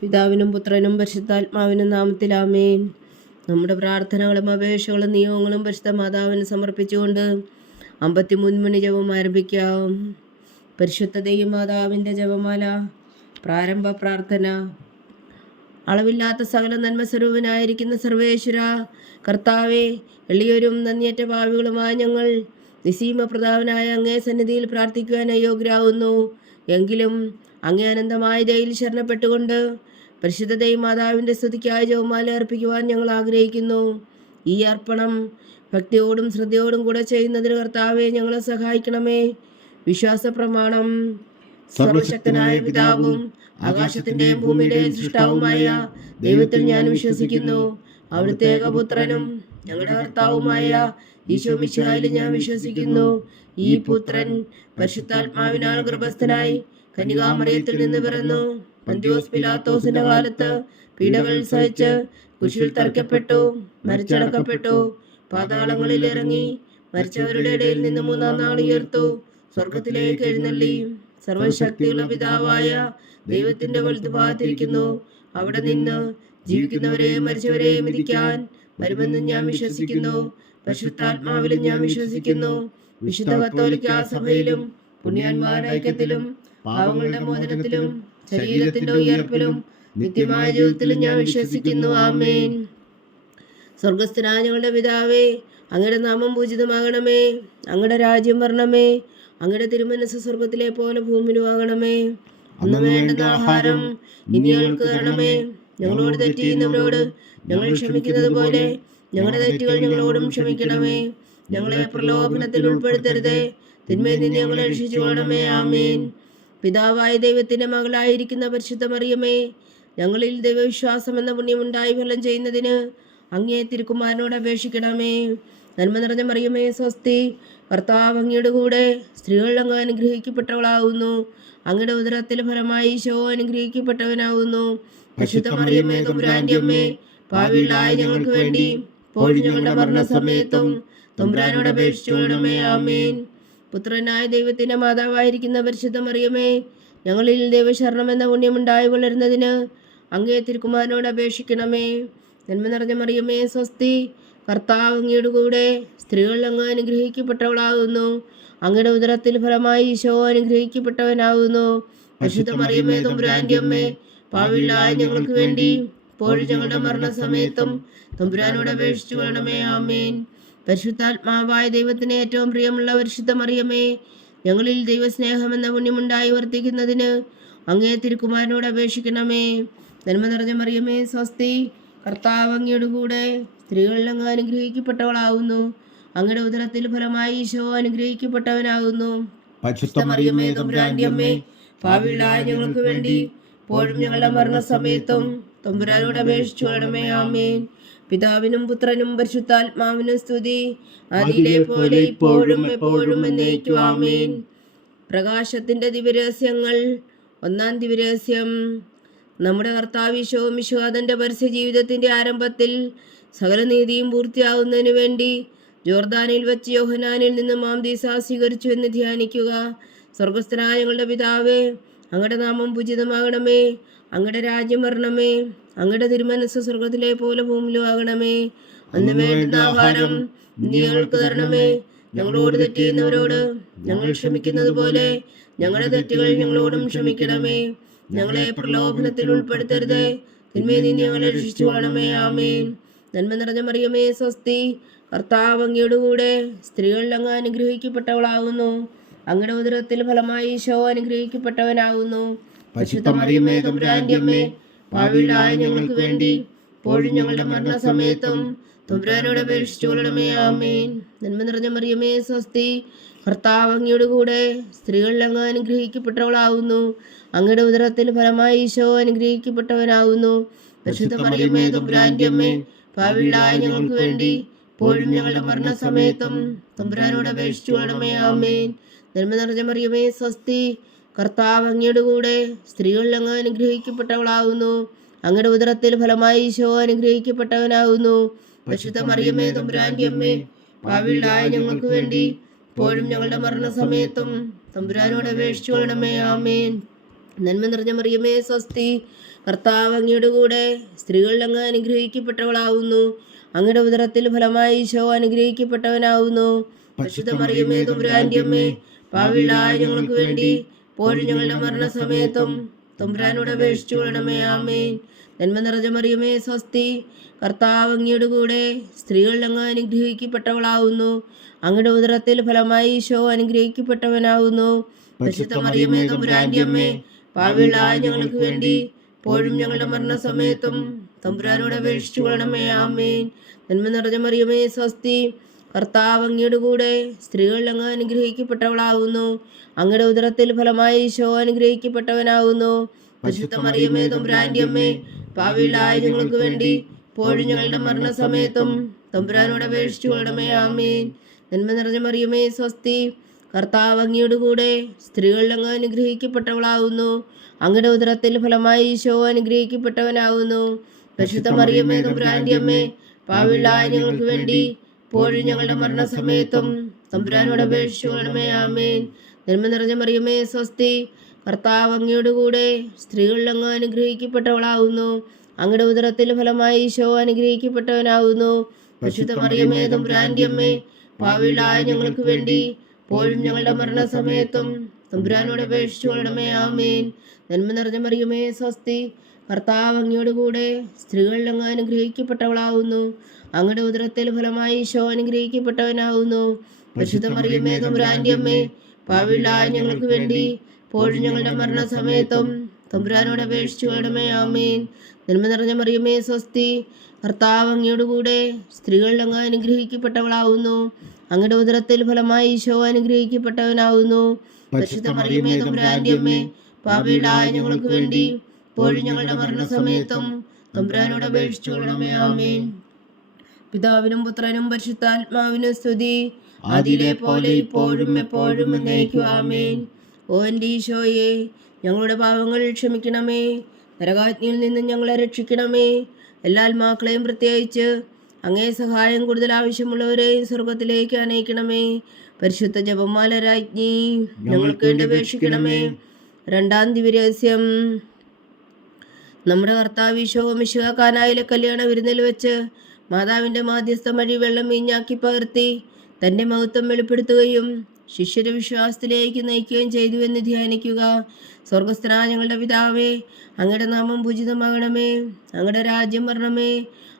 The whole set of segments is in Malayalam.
പിതാവിനും പുത്രനും പരിശുദ്ധാത്മാവിനും നാമത്തിൽ ആമേൻ. നമ്മുടെ പ്രാർത്ഥനകളും അപേക്ഷകളും നിയോഗങ്ങളും പരിശുദ്ധ മാതാവിന് സമർപ്പിച്ചുകൊണ്ട് 53 മണി ജപം ആരംഭിക്കാം. പരിശുദ്ധ ദൈവമാതാവിൻ്റെ ജപമാല. പ്രാരംഭ പ്രാർത്ഥന. അളവില്ലാത്ത സകല നന്മസ്വരൂപനായിരിക്കുന്ന സർവേശ്വര കർത്താവെ, എളിയൊരും നന്ദിയറ്റ പാപികളുമായ ഞങ്ങൾ നിസീമ പ്രതാപനായ അങ്ങേ സന്നിധിയിൽ പ്രാർത്ഥിക്കുവാൻ അയോഗ്യരാകുന്നു. എങ്കിലും അങ്ങേ അനന്തമായ ദയയിൽ ശരണപ്പെട്ടുകൊണ്ട് പരിശുദ്ധ ദൈവമാതാവിൻ്റെ സ്തുതിക്കായി ജപമാല അർപ്പിക്കുവാൻ ഞങ്ങൾ ആഗ്രഹിക്കുന്നു. ഈ അർപ്പണം ഭക്തിയോടും ശ്രദ്ധയോടും കൂടെ ചെയ്യുന്നതിന് കർത്താവെ ഞങ്ങളെ സഹായിക്കണമേ. വിശ്വാസ പ്രമാണം. സർവശക്തനായ പിതാവും ആകാശത്തിന്റെയും ഭൂമിയുടെയും സൃഷ്ടാവുമായ ദൈവത്തിൽ ഞാൻ വിശ്വസിക്കുന്നു. അവിടുത്തെ ഏകപുത്രനും ഞങ്ങളുടെ കർത്താവുമായ ഈശോ മിശിഹായിൽ ഞാൻ വിശ്വസിക്കുന്നു. ഈ പുത്രൻ പരിശുദ്ധാത്മാവിനാൽ ഗർഭസ്ഥനായി കന്യകാമറിയത്തിൽ നിന്ന് പിറന്നു. പന്തിയോസ് പിലാത്തോസിന്റെ കാലത്ത് പീഡകൾ സഹിച്ച് കുരിശിൽ തറയ്ക്കപ്പെട്ടു, മരിച്ചടക്കപ്പെട്ടു, പാതാളങ്ങളിൽ ഇറങ്ങി, മരിച്ചവരുടെ ഇടയിൽ നിന്ന് 3-ാം നാൾ ഉയർത്തു, സ്വർഗത്തിലേക്ക് എഴുന്നള്ളി, സർവശക്തിയുള്ള പിതാവായ ദൈവത്തിന്റെ വലത്തുഭാഗത്തിരിക്കുന്നു. അവിടെ നിന്ന് ജീവിക്കുന്നവരെയും മരിച്ചവരെയും വിധിക്കാൻ വരുമെന്ന് ഞാൻ വിശ്വസിക്കുന്നു. പരിശുദ്ധാത്മാവിലും ഞാൻ വിശ്വസിക്കുന്നു. വിശുദ്ധ കത്തോലിക്കാ സഭയിലും പുണ്യാന്മാരുടെ ഐക്യത്തിലും പാവങ്ങളുടെ മോചനത്തിലും ശരീരത്തിന്റെ ഉയർപ്പിലും നിത്യമായ ജീവിതത്തിലും ഞാൻ വിശ്വസിക്കുന്നു. ആമേൻ. സ്വർഗസ്ഥനായ ഞങ്ങളുടെ പിതാവേ, അങ്ങയുടെ നാമം പൂജിതമാകണമേ. അങ്ങയുടെ രാജ്യം വരണമേ. അങ്ങയുടെ തിരുമനസ് സ്വർഗത്തിലെ പോലെ ഭൂമിയിലുമാകണമേ. അന്ന് വേണ്ടുന്ന ആഹാരം ഇനി ഞങ്ങൾക്ക് തരണമേ. ഞങ്ങളോട് തെറ്റ് ചെയ്യുന്നവരോട് ഞങ്ങൾ ക്ഷമിക്കുന്നത് പോലെ ഞങ്ങളുടെ തെറ്റുകൾ ഞങ്ങളോടും ക്ഷമിക്കണമേ. ഞങ്ങളെ പ്രലോഭനത്തിൽ ഉൾപ്പെടുത്തരുതേ, തിന്മയിൽ നിന്ന് ഞങ്ങളെ രക്ഷിച്ചു കൊള്ളണമേ. ആമേൻ. പിതാവായ ദൈവത്തിന്റെ മകളായിരിക്കുന്ന പരിശുദ്ധ മറിയമേ, ഞങ്ങളിൽ ദൈവവിശ്വാസം എന്ന പുണ്യമുണ്ടായി ഫലം ചെയ്യുന്നതിന് അങ്ങേ തിരുക്കുമാരനോട് അപേക്ഷിക്കണമേ. നന്മ നിറഞ്ഞ മറിയമേ, സ്വസ്തി. കർത്താവ് അങ്ങയുടെ കൂടെ സ്ത്രീകൾ അങ്ങ് അനുഗ്രഹിക്കപ്പെട്ടവളാകുന്നു. അങ്ങയുടെ ഉദരത്തിൽ ഫലമായി ഈശോ അനുഗ്രഹിക്കപ്പെട്ടവനാകുന്നു. പരിശുദ്ധ മറിയമേ, തമ്പുരാന്റെ അമ്മേ, പാപികളായ ഞങ്ങൾക്ക് വേണ്ടി ഇപ്പോഴും ഞങ്ങളുടെ മരണസമയത്തും തമ്പുരാനോട് അപേക്ഷിച്ചു കൊള്ളണമേ. ആമേൻ. പുത്രനായ ദൈവത്തിന്റെ മാതാവായിരിക്കുന്ന പരിശുദ്ധ മറിയമേ, ഞങ്ങളിൽ ദൈവശരണം എന്ന പുണ്യമുണ്ടായി വളരുന്നതിന് അങ്ങേ തിരുക്കുമാരനോട് അപേക്ഷിക്കണമേ. നന്മ നിറഞ്ഞ മറിയമേ, സ്വസ്തി. കർത്താവ് അങ്ങയുടെ കൂടെ സ്ത്രീകൾ അങ്ങ് അനുഗ്രഹിക്കപ്പെട്ടവളാകുന്നു. അങ്ങയുടെ ഉദരത്തിൽ ഫലമായി ഈശോ അനുഗ്രഹിക്കപ്പെട്ടവനാകുന്നു. പരിശുദ്ധ മറിയമേ, തമ്പുരാന്റെ അമ്മേ, പാപികളായ ഞങ്ങൾക്ക് വേണ്ടി ഇപ്പോഴും ഞങ്ങളുടെ മരണസമയത്തും തമ്പുരാനോട് അപേക്ഷിച്ചു കൊള്ളണമേ. ആമേൻ. പരിശുദ്ധാത്മാവായ ദൈവത്തിന് ഏറ്റവും പ്രിയമുള്ള പരിശുദ്ധ മറിയമേ, ഞങ്ങളിൽ ദൈവസ്നേഹം എന്ന പുണ്യമുണ്ടായി വർദ്ധിക്കുന്നതിന് അങ്ങേ തിരുക്കുമാരനോട് അപേക്ഷിക്കണമേ. നന്മ നിറഞ്ഞ മറിയമേ, സ്വസ്തി. കർത്താവ് അങ്ങയുടെ കൂടെ സ്ത്രീകൾ അങ്ങ് അനുഗ്രഹിക്കപ്പെട്ടവളാകുന്നു. അങ്ങയുടെ ഉദരത്തിൽ ഫലമായി ഈശോ അനുഗ്രഹിക്കപ്പെട്ടവനാകുന്നു. പരിശുദ്ധ മറിയമേ, തമ്പുരാന്റെ അമ്മേ, പാപികളായ ഞങ്ങൾക്ക് വേണ്ടി ഇപ്പോഴും ഞങ്ങളുടെ മരണസമയത്തും തമ്പുരാനോട് അപേക്ഷിച്ചു കൊള്ളണമേ. ആമേൻ. പിതാവിനും പുത്രനും പരിശുദ്ധാത്മാവിനും സ്തുതി, ആദിയിലെ പോലെ ഇപ്പോഴും എപ്പോഴും എന്നേക്കും. ആമേൻ. പ്രകാശത്തിന്റെ ദിവ്യരഹസ്യങ്ങൾ. 1-ാം ദിവ്യരഹസ്യം. നമ്മുടെ കർത്താവ് ഈശോ മിശിഹാ തന്റെ പരസ്യ ജീവിതത്തിന്റെ ആരംഭത്തിൽ സകല നീതിയും പൂർത്തിയാകുന്നതിനു വേണ്ടി ജോർദാനിൽ വെച്ച് യോഹന്നാനിൽ നിന്ന് മാംദീസ സ്വീകരിച്ചു എന്ന് ധ്യാനിക്കുക. സ്വർഗസ്ഥനായ ഞങ്ങളുടെ പിതാവേ, അങ്ങയുടെ നാമം പൂജിതമാകണമേ. അങ്ങയുടെ രാജ്യം വരണമേ. അങ്ങയുടെ തിരുമനസ് സ്വർഗത്തിലെ പോലെ ഭൂമിയിലും ആകണമേ. അന്ന് വേണ്ടുന്ന ആഹാരം ഇനി ഞങ്ങൾക്ക് തരണമേ. ഞങ്ങളോട് തെറ്റ് ചെയ്യുന്നവരോട് ഞങ്ങൾ ക്ഷമിക്കുന്നത് പോലെ ഞങ്ങളുടെ തെറ്റുകൾ ഞങ്ങളോടും ക്ഷമിക്കണമേ. ഞങ്ങളെ പ്രലോഭനത്തിൽ ഉൾപ്പെടുത്തരുതേ, തിന്മയിൽ നിന്ന് ഞങ്ങളെ രക്ഷിച്ചു കൊള്ളണമേ. ആമേൻ. നന്മ നിറഞ്ഞ മറിയമേ, സ്വസ്തി. കർത്താവ് അങ്ങയുടെ കൂടെ സ്ത്രീകൾ അങ്ങ് അനുഗ്രഹിക്കപ്പെട്ടവളാകുന്നു. അങ്ങയുടെ ഉദരത്തിൽ ഫലമായി ഈശോ അനുഗ്രഹിക്കപ്പെട്ടവനാകുന്നു. പരിശുദ്ധ മറിയമേ, തമ്പുരാന്റെ അമ്മേ, പാപികളായ ഞങ്ങൾക്ക് വേണ്ടി ഇപ്പോഴും ഞങ്ങളുടെ മരണസമയത്തും തമ്പുരാനോട് അപേക്ഷിച്ചു കൊള്ളണമേ. ആമേൻ. നന്മ നിറഞ്ഞ മറിയമേ, സ്വസ്തി. കർത്താവ് അങ്ങയുടെ കൂടെ സ്ത്രീകൾ അങ്ങ് അനുഗ്രഹിക്കപ്പെട്ടവളാകുന്നു. അങ്ങയുടെ ഉദരത്തിൽ ഫലമായി ഈശോ അനുഗ്രഹിക്കപ്പെട്ടവനാകുന്നു. പരിശുദ്ധ മറിയമേ, തമ്പുരാന്റെ അമ്മേ, പാപികളായ ഞങ്ങൾക്ക് വേണ്ടി ഇപ്പോഴും ഞങ്ങളുടെ മരണസമയത്തും തമ്പുരാനോട് അപേക്ഷിച്ചു കൊള്ളണമേ. ആമേൻ. നന്മ നിറഞ്ഞ മറിയമേ, സ്വസ്തി. കർത്താവ് അങ്ങയുടെ കൂടെ സ്ത്രീകൾ അങ്ങ് അനുഗ്രഹിക്കപ്പെട്ടവളാകുന്നു. അങ്ങയുടെ ഉദരത്തിൽ ഫലമായി ഈശോ അനുഗ്രഹിക്കപ്പെട്ടവനാകുന്നു. പരിശുദ്ധ മറിയമേ, തമ്പുരാന്റെ അമ്മേ, പാപികളായ ഞങ്ങൾക്ക് വേണ്ടി ഇപ്പോഴും ഞങ്ങളുടെ മരണസമയത്തും തമ്പുരാനോട് അപേക്ഷിച്ചു കൊള്ളണമേ. ആമേൻ. നന്മ നിറഞ്ഞ മറിയമേ സ്വസ്തി, കർത്താവ് അങ്ങയുടെ കൂടെ സ്ത്രീകളിൽ അങ്ങ് അനുഗ്രഹിക്കപ്പെട്ടവളാവുന്നു. അങ്ങയുടെ ഉദരത്തിൽ ഫലമായി ഈശോ അനുഗ്രഹിക്കപ്പെട്ടവനാവുന്നു. പരിശുദ്ധ മറിയമേ തമ്പുരാന്റെ അമ്മേ, പാപികളായ ഞങ്ങൾക്ക് വേണ്ടി ഇപ്പോഴും ഞങ്ങളുടെ മരണസമയത്തും തമ്പുരാനോട് അപേക്ഷിച്ചു കൊള്ളണമേ. ആമേൻ. നന്മ നിറഞ്ഞ മറിയമേ സ്വസ്തി, കർത്താവ് അങ്ങയുടെ കൂടെ സ്ത്രീകളിൽ അങ്ങ് അനുഗ്രഹിക്കപ്പെട്ടവളാവുന്നു. അങ്ങയുടെ ഉദരത്തിൽ ഫലമായി ഈശോ അനുഗ്രഹിക്കപ്പെട്ടവനാവുന്നു. പരിശുദ്ധ മറിയമേ തമ്പുരാന്റെ അമ്മേ, പാപികളായ ഞങ്ങൾക്ക് വേണ്ടി ഇപ്പോഴും ഞങ്ങളുടെ മരണസമയത്തും തമ്പുരാനോട് അപേക്ഷിച്ചു കൊള്ളണമേ. ആമേൻ. നന്മ നിറഞ്ഞ മറിയമേ സ്വസ്തി, കർത്താവ് അങ്ങയുടെ കൂടെ സ്ത്രീകളിൽ അങ്ങ് അനുഗ്രഹിക്കപ്പെട്ടവളാവുന്നു. അങ്ങയുടെ ഉദരത്തിൽ ഫലമായി ഈശോ അനുഗ്രഹിക്കപ്പെട്ടവനാവുന്നു. പരിശുദ്ധ മറിയമേ തമ്പുരാന്റെ അമ്മേ, പാപികളായ ഞങ്ങൾക്ക് വേണ്ടി ഇപ്പോഴും ഞങ്ങളുടെ മരണസമയത്തും തമ്പുരാനോട് അപേക്ഷിച്ചു കൊള്ളണമേ. ആമേൻ. നന്മ നിറഞ്ഞ മറിയമേ സ്വസ്തി, കർത്താവ് അങ്ങയുടെ കൂടെ സ്ത്രീകളിൽ അങ്ങ് അനുഗ്രഹിക്കപ്പെട്ടവളാവുന്നു. അങ്ങയുടെ ഉദരത്തിൽ ഫലമായി ഈശോ അനുഗ്രഹിക്കപ്പെട്ടവനാവുന്നു. പരിശുദ്ധ മറിയമേ തമ്പുരാന്റെ അമ്മേ, പാപികളായ ഞങ്ങൾക്ക് വേണ്ടി ഇപ്പോഴും ഞങ്ങളുടെ മരണസമയത്തും തമ്പുരാനോട് അപേക്ഷിച്ചു കൊള്ളണമേ. ആമേൻ. നന്മ നിറഞ്ഞ മറിയമേ സ്വസ്തി, കർത്താവ് അങ്ങയുടെ കൂടെ സ്ത്രീകളിൽ അങ്ങ് അനുഗ്രഹിക്കപ്പെട്ടവളാവുന്നു. അങ്ങയുടെ ഉദരത്തിൽ ഫലമായി ഈശോ അനുഗ്രഹിക്കപ്പെട്ടവനാവുന്നു. പരിശുദ്ധ മറിയമേ തമ്പുരാന്റെ അമ്മേ, പാപികളായ ഞങ്ങൾക്ക് വേണ്ടി ഇപ്പോഴും ഞങ്ങളുടെ മരണസമയത്തും തമ്പുരാനോട് അപേക്ഷിച്ചു കൊള്ളണമേ. ആമേൻ. നന്മ നിറഞ്ഞ മറിയമേ സ്വസ്തി, കർത്താവ് അങ്ങയുടെ കൂടെ സ്ത്രീകളിൽ അങ്ങ് അനുഗ്രഹിക്കപ്പെട്ടവളാവുന്നു. അങ്ങയുടെ ഉദരത്തിൽ ഫലമായി ഈശോ അനുഗ്രഹിക്കപ്പെട്ടവനാവുന്നു. പരിശുദ്ധ മറിയമേ തമ്പുരാന്റെ അമ്മേ, പാപികളായ ഞങ്ങൾക്ക് വേണ്ടി ഇപ്പോഴും ഞങ്ങളുടെ മരണസമയത്തും തമ്പുരാനോട് അപേക്ഷിച്ചു കൊള്ളണമേ. ആമേൻ. നന്മ നിറഞ്ഞ മറിയമേ സ്വസ്തി, കർത്താവ് അങ്ങയുടെ കൂടെ സ്ത്രീകളിൽ അങ്ങ് അനുഗ്രഹിക്കപ്പെട്ടവളാവുന്നു. അങ്ങയുടെ ഉദരത്തിൽ ഫലമായി ഈശോ അനുഗ്രഹിക്കപ്പെട്ടവനാവുന്നു. പരിശുദ്ധ മറിയമേ തമ്പുരാന്റെ അമ്മേ, പാപികളായ ഞങ്ങൾക്ക് വേണ്ടി ഇപ്പോഴും ഞങ്ങളുടെ മരണസമയത്തും തമ്പുരാനോട് അപേക്ഷിച്ചു കൊള്ളണമേ. ആമേൻ. പിതാവിനും പുത്രനും പരിശുദ്ധാത്മാവിനും സ്തുതി, ആദിയിലെ പോലെ ഇപ്പോഴും എപ്പോഴും എന്നേക്കും. ആമേൻ. ഓ എൻ്റെ ഈശോയെ, ഞങ്ങളുടെ പാപങ്ങൾ ക്ഷമിക്കണമേ. നരകാജ്ഞയിൽ നിന്ന് ഞങ്ങളെ രക്ഷിക്കണമേ. എല്ലാ ആത്മാക്കളെയും പ്രത്യേകിച്ച് അങ്ങേ സഹായം കൂടുതൽ ആവശ്യമുള്ളവരെയും സ്വർഗത്തിലേക്ക് അനയിക്കണമേ. പരിശുദ്ധ ജപമാല രാജ്ഞി, ഞങ്ങൾക്ക് വേണ്ടി അപേക്ഷിക്കണമേ. രണ്ടാം ദിവ്യരഹസ്യം. നമ്മുടെ കർത്താവ് ഈശോ മിശിഹാ കാനായിലെ കല്യാണ വിരുന്നിൽ വെച്ച് മാതാവിൻ്റെ മാധ്യസ്ഥം വഴി വെള്ളം വീഞ്ഞാക്കി പകർത്തി തൻ്റെ മഹത്വം വെളിപ്പെടുത്തുകയും ശിഷ്യരെ വിശ്വാസത്തിലേക്ക് നയിക്കുകയും ചെയ്തു എന്ന് ധ്യാനിക്കുക. സ്വർഗസ്ഥനായ ഞങ്ങളുടെ പിതാവേ, അങ്ങയുടെ നാമം പൂജിതമാകണമേ. അങ്ങയുടെ രാജ്യം വരണമേ.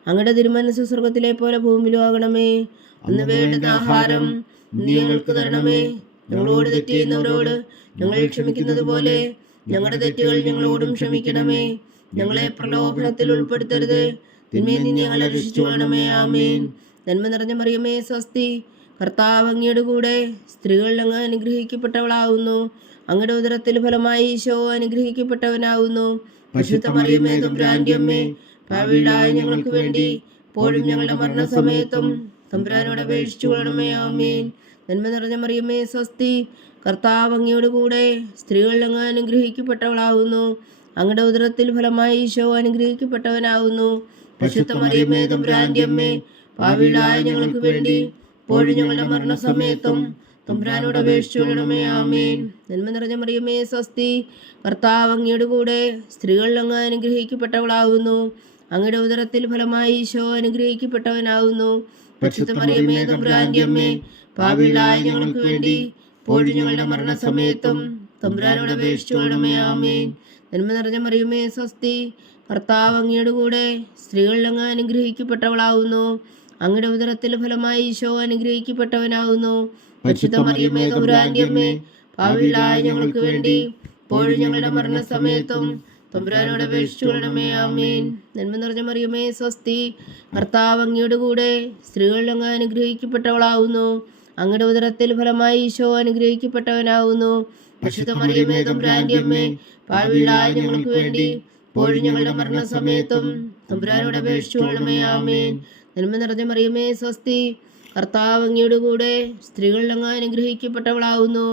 അങ്ങയുടെ തിരുമനസ്സ് സ്വർഗത്തിലെ പോലെ ഭൂമിയിലും ആകണമേ. അന്ന് വേണ്ടുന്ന ആഹാരം നീ ഞങ്ങൾക്ക് തരണമേ. ഞങ്ങളോട് തെറ്റ് ചെയ്യുന്നവരോട് ഞങ്ങൾ ക്ഷമിക്കുന്നത് പോലെ ഞങ്ങളുടെ തെറ്റുകൾ ഞങ്ങളോടും ക്ഷമിക്കണമേ. ഞങ്ങളെ പ്രലോഭനത്തിൽ ഉൾപ്പെടുത്തരുത്, തിന്മയിൽ നിന്ന് ഞങ്ങളെ രക്ഷിച്ചു കൊള്ളണമേ. ആമേൻ. നന്മ നിറഞ്ഞ മറിയമേ സ്വസ്തി, കർത്താവ് അങ്ങയുടെ കൂടെ സ്ത്രീകളിൽ അങ്ങ് അനുഗ്രഹിക്കപ്പെട്ടവളാവുന്നു. അങ്ങയുടെ ഉദരത്തിൽ ഫലമായി ഈശോ അനുഗ്രഹിക്കപ്പെട്ടവനാവുന്നു. പരിശുദ്ധ മറിയമേ തമ്പുരാന്റെ അമ്മേ, പാപികളായ ഞങ്ങൾക്ക് വേണ്ടി ഇപ്പോഴും ഞങ്ങളുടെ മരണസമയത്തും തമ്പുരാനോട് അപേക്ഷിച്ചു കൊള്ളണമേ. ആമേൻ. നന്മ നിറഞ്ഞ മറിയമേ സ്വസ്തി, കർത്താവ് അങ്ങയുടെ കൂടെ സ്ത്രീകളിൽ അങ്ങ് അനുഗ്രഹിക്കപ്പെട്ടവളാവുന്നു. അങ്ങയുടെ ഉദരത്തിൽ ഫലമായി ഈശോ അനുഗ്രഹിക്കപ്പെട്ടവനാവുന്നു. പരിശുദ്ധ മറിയമേ തമ്പുരാന്റെ അമ്മേ, പാപികളായ ഞങ്ങൾക്ക് വേണ്ടി ഇപ്പോഴും ഞങ്ങളുടെ മരണസമയത്തും തമ്പുരാനോട് അപേക്ഷിച്ചു കൊള്ളണമേ. ആമേൻ. നന്മ നിറഞ്ഞ മറിയമേ സ്വസ്തി, കർത്താവ് അങ്ങയുടെ കൂടെ സ്ത്രീകളിൽ അങ്ങ് അനുഗ്രഹിക്കപ്പെട്ടവളാവുന്നു. അങ്ങയുടെ ഉദരത്തിൽ ഫലമായി ഈശോ അനുഗ്രഹിക്കപ്പെട്ടവനാവുന്നു. പരിശുദ്ധ മറിയമേ തമ്പുരാന്റെ അമ്മേ, പാപികളായ ഞങ്ങൾക്ക് വേണ്ടി ഇപ്പോഴും ഞങ്ങളുടെ മരണസമയത്തും തമ്പുരാനോട് അപേക്ഷിച്ചു കൊള്ളണമേ. ആമേൻ. നന്മ നിറഞ്ഞ മറിയമേ സ്വസ്തി, കർത്താവ് അങ്ങയുടെ കൂടെ സ്ത്രീകളിൽ അങ്ങ് അനുഗ്രഹിക്കപ്പെട്ടവളാവുന്നു. അങ്ങയുടെ ഉദരത്തിൽ ഫലമായി ഈശോ അനുഗ്രഹിക്കപ്പെട്ടവനാവുന്നു. പരിശുദ്ധ മറിയമേ തമ്പുരാന്റെ അമ്മേ, പാപികളായ ഞങ്ങൾക്ക് വേണ്ടി ഇപ്പോഴും ഞങ്ങളുടെ മരണസമയത്തും തമ്പുരാനോട് അപേക്ഷിച്ചു കൊള്ളണമേ. ആമേൻ. നന്മ നിറഞ്ഞ മറിയമേ സ്വസ്തി, കർത്താവ് അങ്ങയുടെ കൂടെ സ്ത്രീകളിൽ അങ്ങ് അനുഗ്രഹിക്കപ്പെട്ടവളാവുന്നു. അങ്ങയുടെ ഉദരത്തിൽ ഫലമായി ഈശോ അനുഗ്രഹിക്കപ്പെട്ടവനാവുന്നു. പരിശുദ്ധ മറിയമേ തമ്പുരാന്റെ അമ്മേ, പാപികളായ ഞങ്ങൾക്ക് വേണ്ടി ഇപ്പോഴും ഞങ്ങളുടെ മരണസമയത്തും തമ്പുരാനോട് അപേക്ഷിച്ചു കൊള്ളണമേ. ആമേൻ. നന്മ നിറഞ്ഞ മറിയമേ സ്വസ്തി, കർത്താവ് അങ്ങയുടെ കൂടെ സ്ത്രീകളിൽ അങ്ങ് അനുഗ്രഹിക്കപ്പെട്ടവളാവുന്നു.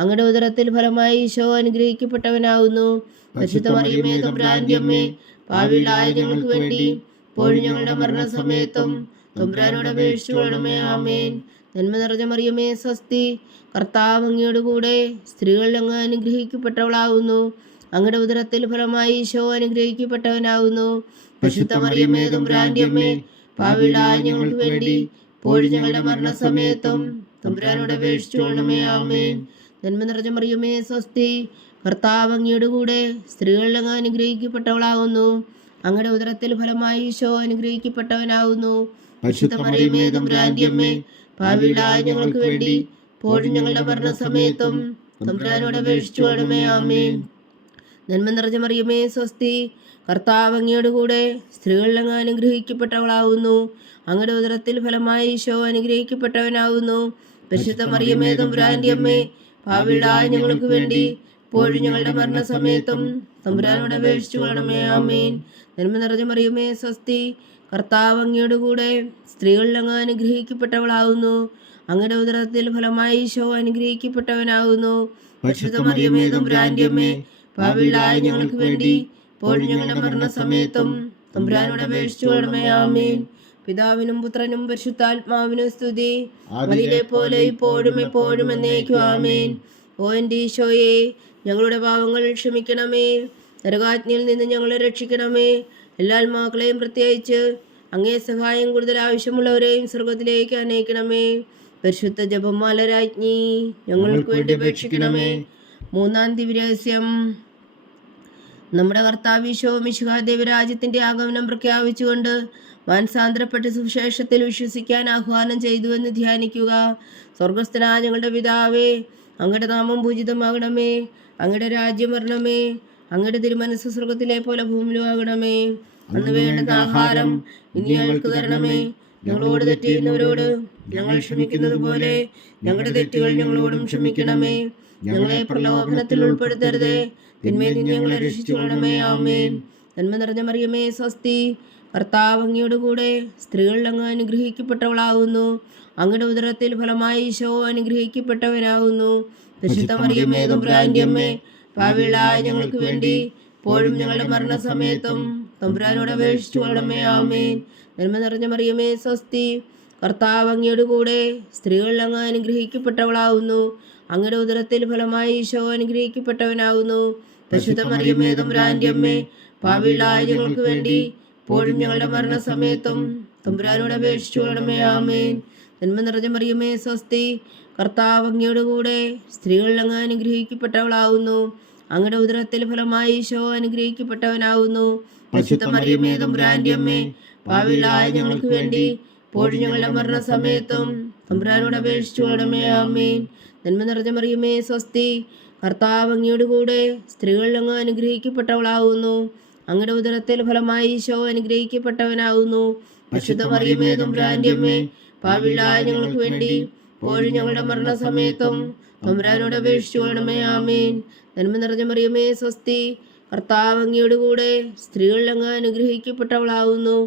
അങ്ങയുടെ ഉദരത്തിൽ ഫലമായി ഈശോ അനുഗ്രഹിക്കപ്പെട്ടവനാവുന്നു. പരിശുദ്ധ മറിയമേ തമ്പുരാന്റെ അമ്മേ, പാപികളായ ഞങ്ങൾക്ക് വേണ്ടി ഇപ്പോഴും ഞങ്ങളുടെ മരണസമയത്തും തമ്പുരാനോട് അപേക്ഷിച്ചു കൊള്ളണമേ. ആമേൻ. നന്മ നിറഞ്ഞ മറിയമേ സ്വസ്തി, കർത്താവ് അങ്ങയുടെ കൂടെ സ്ത്രീകളിൽ അങ്ങ് അനുഗ്രഹിക്കപ്പെട്ടവളാവുന്നു. അങ്ങയുടെ ഉദരത്തിൽ ഫലമായി ഈശോ അനുഗ്രഹിക്കപ്പെട്ടവനാകുന്നു. പരിശുദ്ധ മറിയമേ തമ്പുരാന്റെ അമ്മേ, പാപികളായ ഞങ്ങൾക്ക് വേണ്ടി ഇപ്പോഴും ഞങ്ങളുടെ മരണസമയത്തും തമ്പുരാനോട് അപേക്ഷിച്ചു കൊള്ളണമേ. ആമേൻ. നന്മ നിറഞ്ഞ മറിയമേ സ്വസ്തി, കർത്താവ് അങ്ങയുടെ കൂടെ സ്ത്രീകളിൽ അങ്ങ് അനുഗ്രഹിക്കപ്പെട്ടവളാകുന്നു. അങ്ങയുടെ ഉദരത്തിൽ ഫലമായി ഈശോ അനുഗ്രഹിക്കപ്പെട്ടവനാകുന്നു. പരിശുദ്ധ മറിയമേ തമ്പുരാന്റെ അമ്മേ, പാപികളായ ഞങ്ങൾക്ക് വേണ്ടി ഇപ്പോഴും ഞങ്ങളുടെ മരണസമയത്തും തമ്പുരാനോട് അപേക്ഷിച്ചു കൊള്ളണമേ. ആമേൻ. നന്മ നിറഞ്ഞ മറിയമേ സ്വസ്തി, കർത്താവ് അങ്ങയുടെ കൂടെ സ്ത്രീകളിൽ അങ്ങ് അനുഗ്രഹിക്കപ്പെട്ടവളാകുന്നു. അങ്ങയുടെ ഉദരത്തിൽ ഫലമായി ഈശോ അനുഗ്രഹിക്കപ്പെട്ടവനാകുന്നു. പരിശുദ്ധ മറിയമേ തമ്പുരാന്റെ അമ്മേ, പാപികളായ ഞങ്ങൾക്ക് വേണ്ടി ഇപ്പോഴും ഞങ്ങളുടെ മരണസമയത്തും തമ്പുരാനോട് അപേക്ഷിച്ചു കൊള്ളണമേ. ആമേൻ. നന്മ നിറഞ്ഞ മറിയമേ സ്വസ്തി, കർത്താവ് അങ്ങയുടെ കൂടെ സ്ത്രീകളിൽ അങ്ങ് അനുഗ്രഹിക്കപ്പെട്ടവളാകുന്നു. അങ്ങയുടെ ഉദരത്തിൽ ഫലമായി ഈശോ അനുഗ്രഹിക്കപ്പെട്ടവനാകുന്നു. പരിശുദ്ധ മറിയമേ തമ്പുരാന്റെ അമ്മേ, പാപികളായ ഞങ്ങൾക്ക് വേണ്ടി ഇപ്പോഴും ഞങ്ങളുടെ മരണസമയത്തും തമ്പുരാനോട് അപേക്ഷിച്ചു കൊള്ളണമേ. ആമേൻ. പിതാവിനും പുത്രനും പരിശുദ്ധാത്മാവിനും സ്തുതി, അതിലെ പോലെ ഇപ്പോഴും എപ്പോഴും എന്നേക്കും. ആമേൻ. ഓ എൻ്റെ ഈശോയെ, ഞങ്ങളുടെ പാവങ്ങൾ ക്ഷമിക്കണമേ. നരകാജ്ഞയിൽ നിന്ന് ഞങ്ങളെ രക്ഷിക്കണമേ. എല്ലാ ആത്മാക്കളെയും പ്രത്യേകിച്ച് അങ്ങേ സഹായം കൂടുതൽ ആവശ്യമുള്ളവരെയും സ്വർഗത്തിലേക്ക് അനയിക്കണമേ. പരിശുദ്ധ ജപമാല രാജ്ഞി, ഞങ്ങൾക്ക് വേണ്ടി അപേക്ഷിക്കണമേ. മൂന്നാം ദിവ്യരഹസ്യം. നമ്മുടെ കർത്താവ് ഈശോ മിശിഹാ ദൈവരാജ്യത്തിന്റെ ആഗമനം പ്രഖ്യാപിച്ചുകൊണ്ട് മാനസാന്തരപ്പെട്ട് സുവിശേഷത്തിൽ വിശ്വസിക്കാൻ ആഹ്വാനം ചെയ്തുവെന്ന് ധ്യാനിക്കുക. സ്വർഗസ്ഥനായ ഞങ്ങളുടെ പിതാവേ, അങ്ങയുടെ നാമം പൂജിതമാകണമേ. അങ്ങയുടെ രാജ്യം വരണമേ. അങ്ങയുടെ തിരുമനസ്സ് സ്വർഗത്തിലെ പോലെ ഭൂമിയിലുമാകണമേ. അന്ന് വേണ്ടുന്ന ആഹാരം ഇനി ഞങ്ങൾക്ക് തരണമേ. ഞങ്ങളോട് തെറ്റ് ചെയ്യുന്നവരോട് ഞങ്ങൾ ക്ഷമിക്കുന്നത് പോലെ ഞങ്ങളുടെ തെറ്റുകൾ ഞങ്ങളോടും ക്ഷമിക്കണമേ. ഞങ്ങളെ പ്രലോഭനത്തിൽ ഉൾപ്പെടുത്തരുതേ, തിന്മയിൽ നിന്ന് ഞങ്ങളെ രക്ഷിച്ചു കൊള്ളണമേ. ആമേൻ. നന്മ നിറഞ്ഞ മറിയമേ സ്വസ്തി, കർത്താവ് അങ്ങയുടെ കൂടെ സ്ത്രീകളിൽ അങ്ങ് അനുഗ്രഹിക്കപ്പെട്ടവളാകുന്നു. അങ്ങയുടെ ഉദരത്തിൽ ഫലമായി ഈശോ അനുഗ്രഹിക്കപ്പെട്ടവനാകുന്നു. പരിശുദ്ധ മറിയമേ തമ്പുരാന്റെ അമ്മേ, പാപികളായ ഞങ്ങൾക്ക് വേണ്ടി ഇപ്പോഴും ഞങ്ങളുടെ മരണസമയത്തും തമ്പുരാനോട് അപേക്ഷിച്ചു കൊള്ളണമേ. ആമേൻ. നന്മ നിറഞ്ഞ മറിയമേ സ്വസ്തി, കർത്താവ് അങ്ങയുടെ കൂടെ സ്ത്രീകളിൽ അങ്ങ് അനുഗ്രഹിക്കപ്പെട്ടവളാകുന്നു. അങ്ങയുടെ ഉദരത്തിൽ ഫലമായി ഈശോ അനുഗ്രഹിക്കപ്പെട്ടവനാകുന്നു. പരിശുദ്ധ മറിയമേ തമ്പുരാന്റെ അമ്മേ, പാപികളായ ഞങ്ങൾക്ക് വേണ്ടി ഇപ്പോഴും ഞങ്ങളുടെ മരണസമയത്തും തമ്പുരാനോട് അപേക്ഷിച്ചു കൊള്ളണമേ. ആമേൻ. നന്മ നിറഞ്ഞ മറിയമേ സ്വസ്തി, കർത്താവ് അങ്ങയുടെ കൂടെ സ്ത്രീകളിൽ അങ്ങ് അനുഗ്രഹിക്കപ്പെട്ടവളാകുന്നു. അങ്ങയുടെ ഉദരത്തിൽ ഫലമായി ഈശോ അനുഗ്രഹിക്കപ്പെട്ടവനാകുന്നു. പരിശുദ്ധ മറിയമേ തമ്പുരാന്റെ അമ്മേ, പാപികളായ ഞങ്ങൾക്ക് വേണ്ടി ഇപ്പോഴും ഞങ്ങളുടെ മരണസമയത്തും തമ്പുരാനോട് അപേക്ഷിച്ചു കൊള്ളണമേ. ആമേൻ. നന്മ നിറഞ്ഞ മറിയമേ സ്വസ്തി, കർത്താവ് അങ്ങയുടെ കൂടെ സ്ത്രീകളിൽ അങ്ങ് അനുഗ്രഹിക്കപ്പെട്ടവളാകുന്നു. അങ്ങയുടെ ഉദരത്തിൽ ഫലമായി ഈശോ അനുഗ്രഹിക്കപ്പെട്ടവനാകുന്നു. പരിശുദ്ധ മറിയമേ തമ്പുരാന്റെ അമ്മേ, പാപികളായ ഞങ്ങൾക്ക് വേണ്ടി ഇപ്പോഴും ഞങ്ങളുടെ മരണസമയത്തും തമ്പുരാനോട് അപേക്ഷിച്ചു കൊള്ളണമേ. ആമേൻ. നന്മ നിറഞ്ഞ മറിയമേ സ്വസ്തി, കർത്താവ് അങ്ങയുടെ കൂടെ സ്ത്രീകളിൽ അങ്ങ് അനുഗ്രഹിക്കപ്പെട്ടവളാകുന്നു.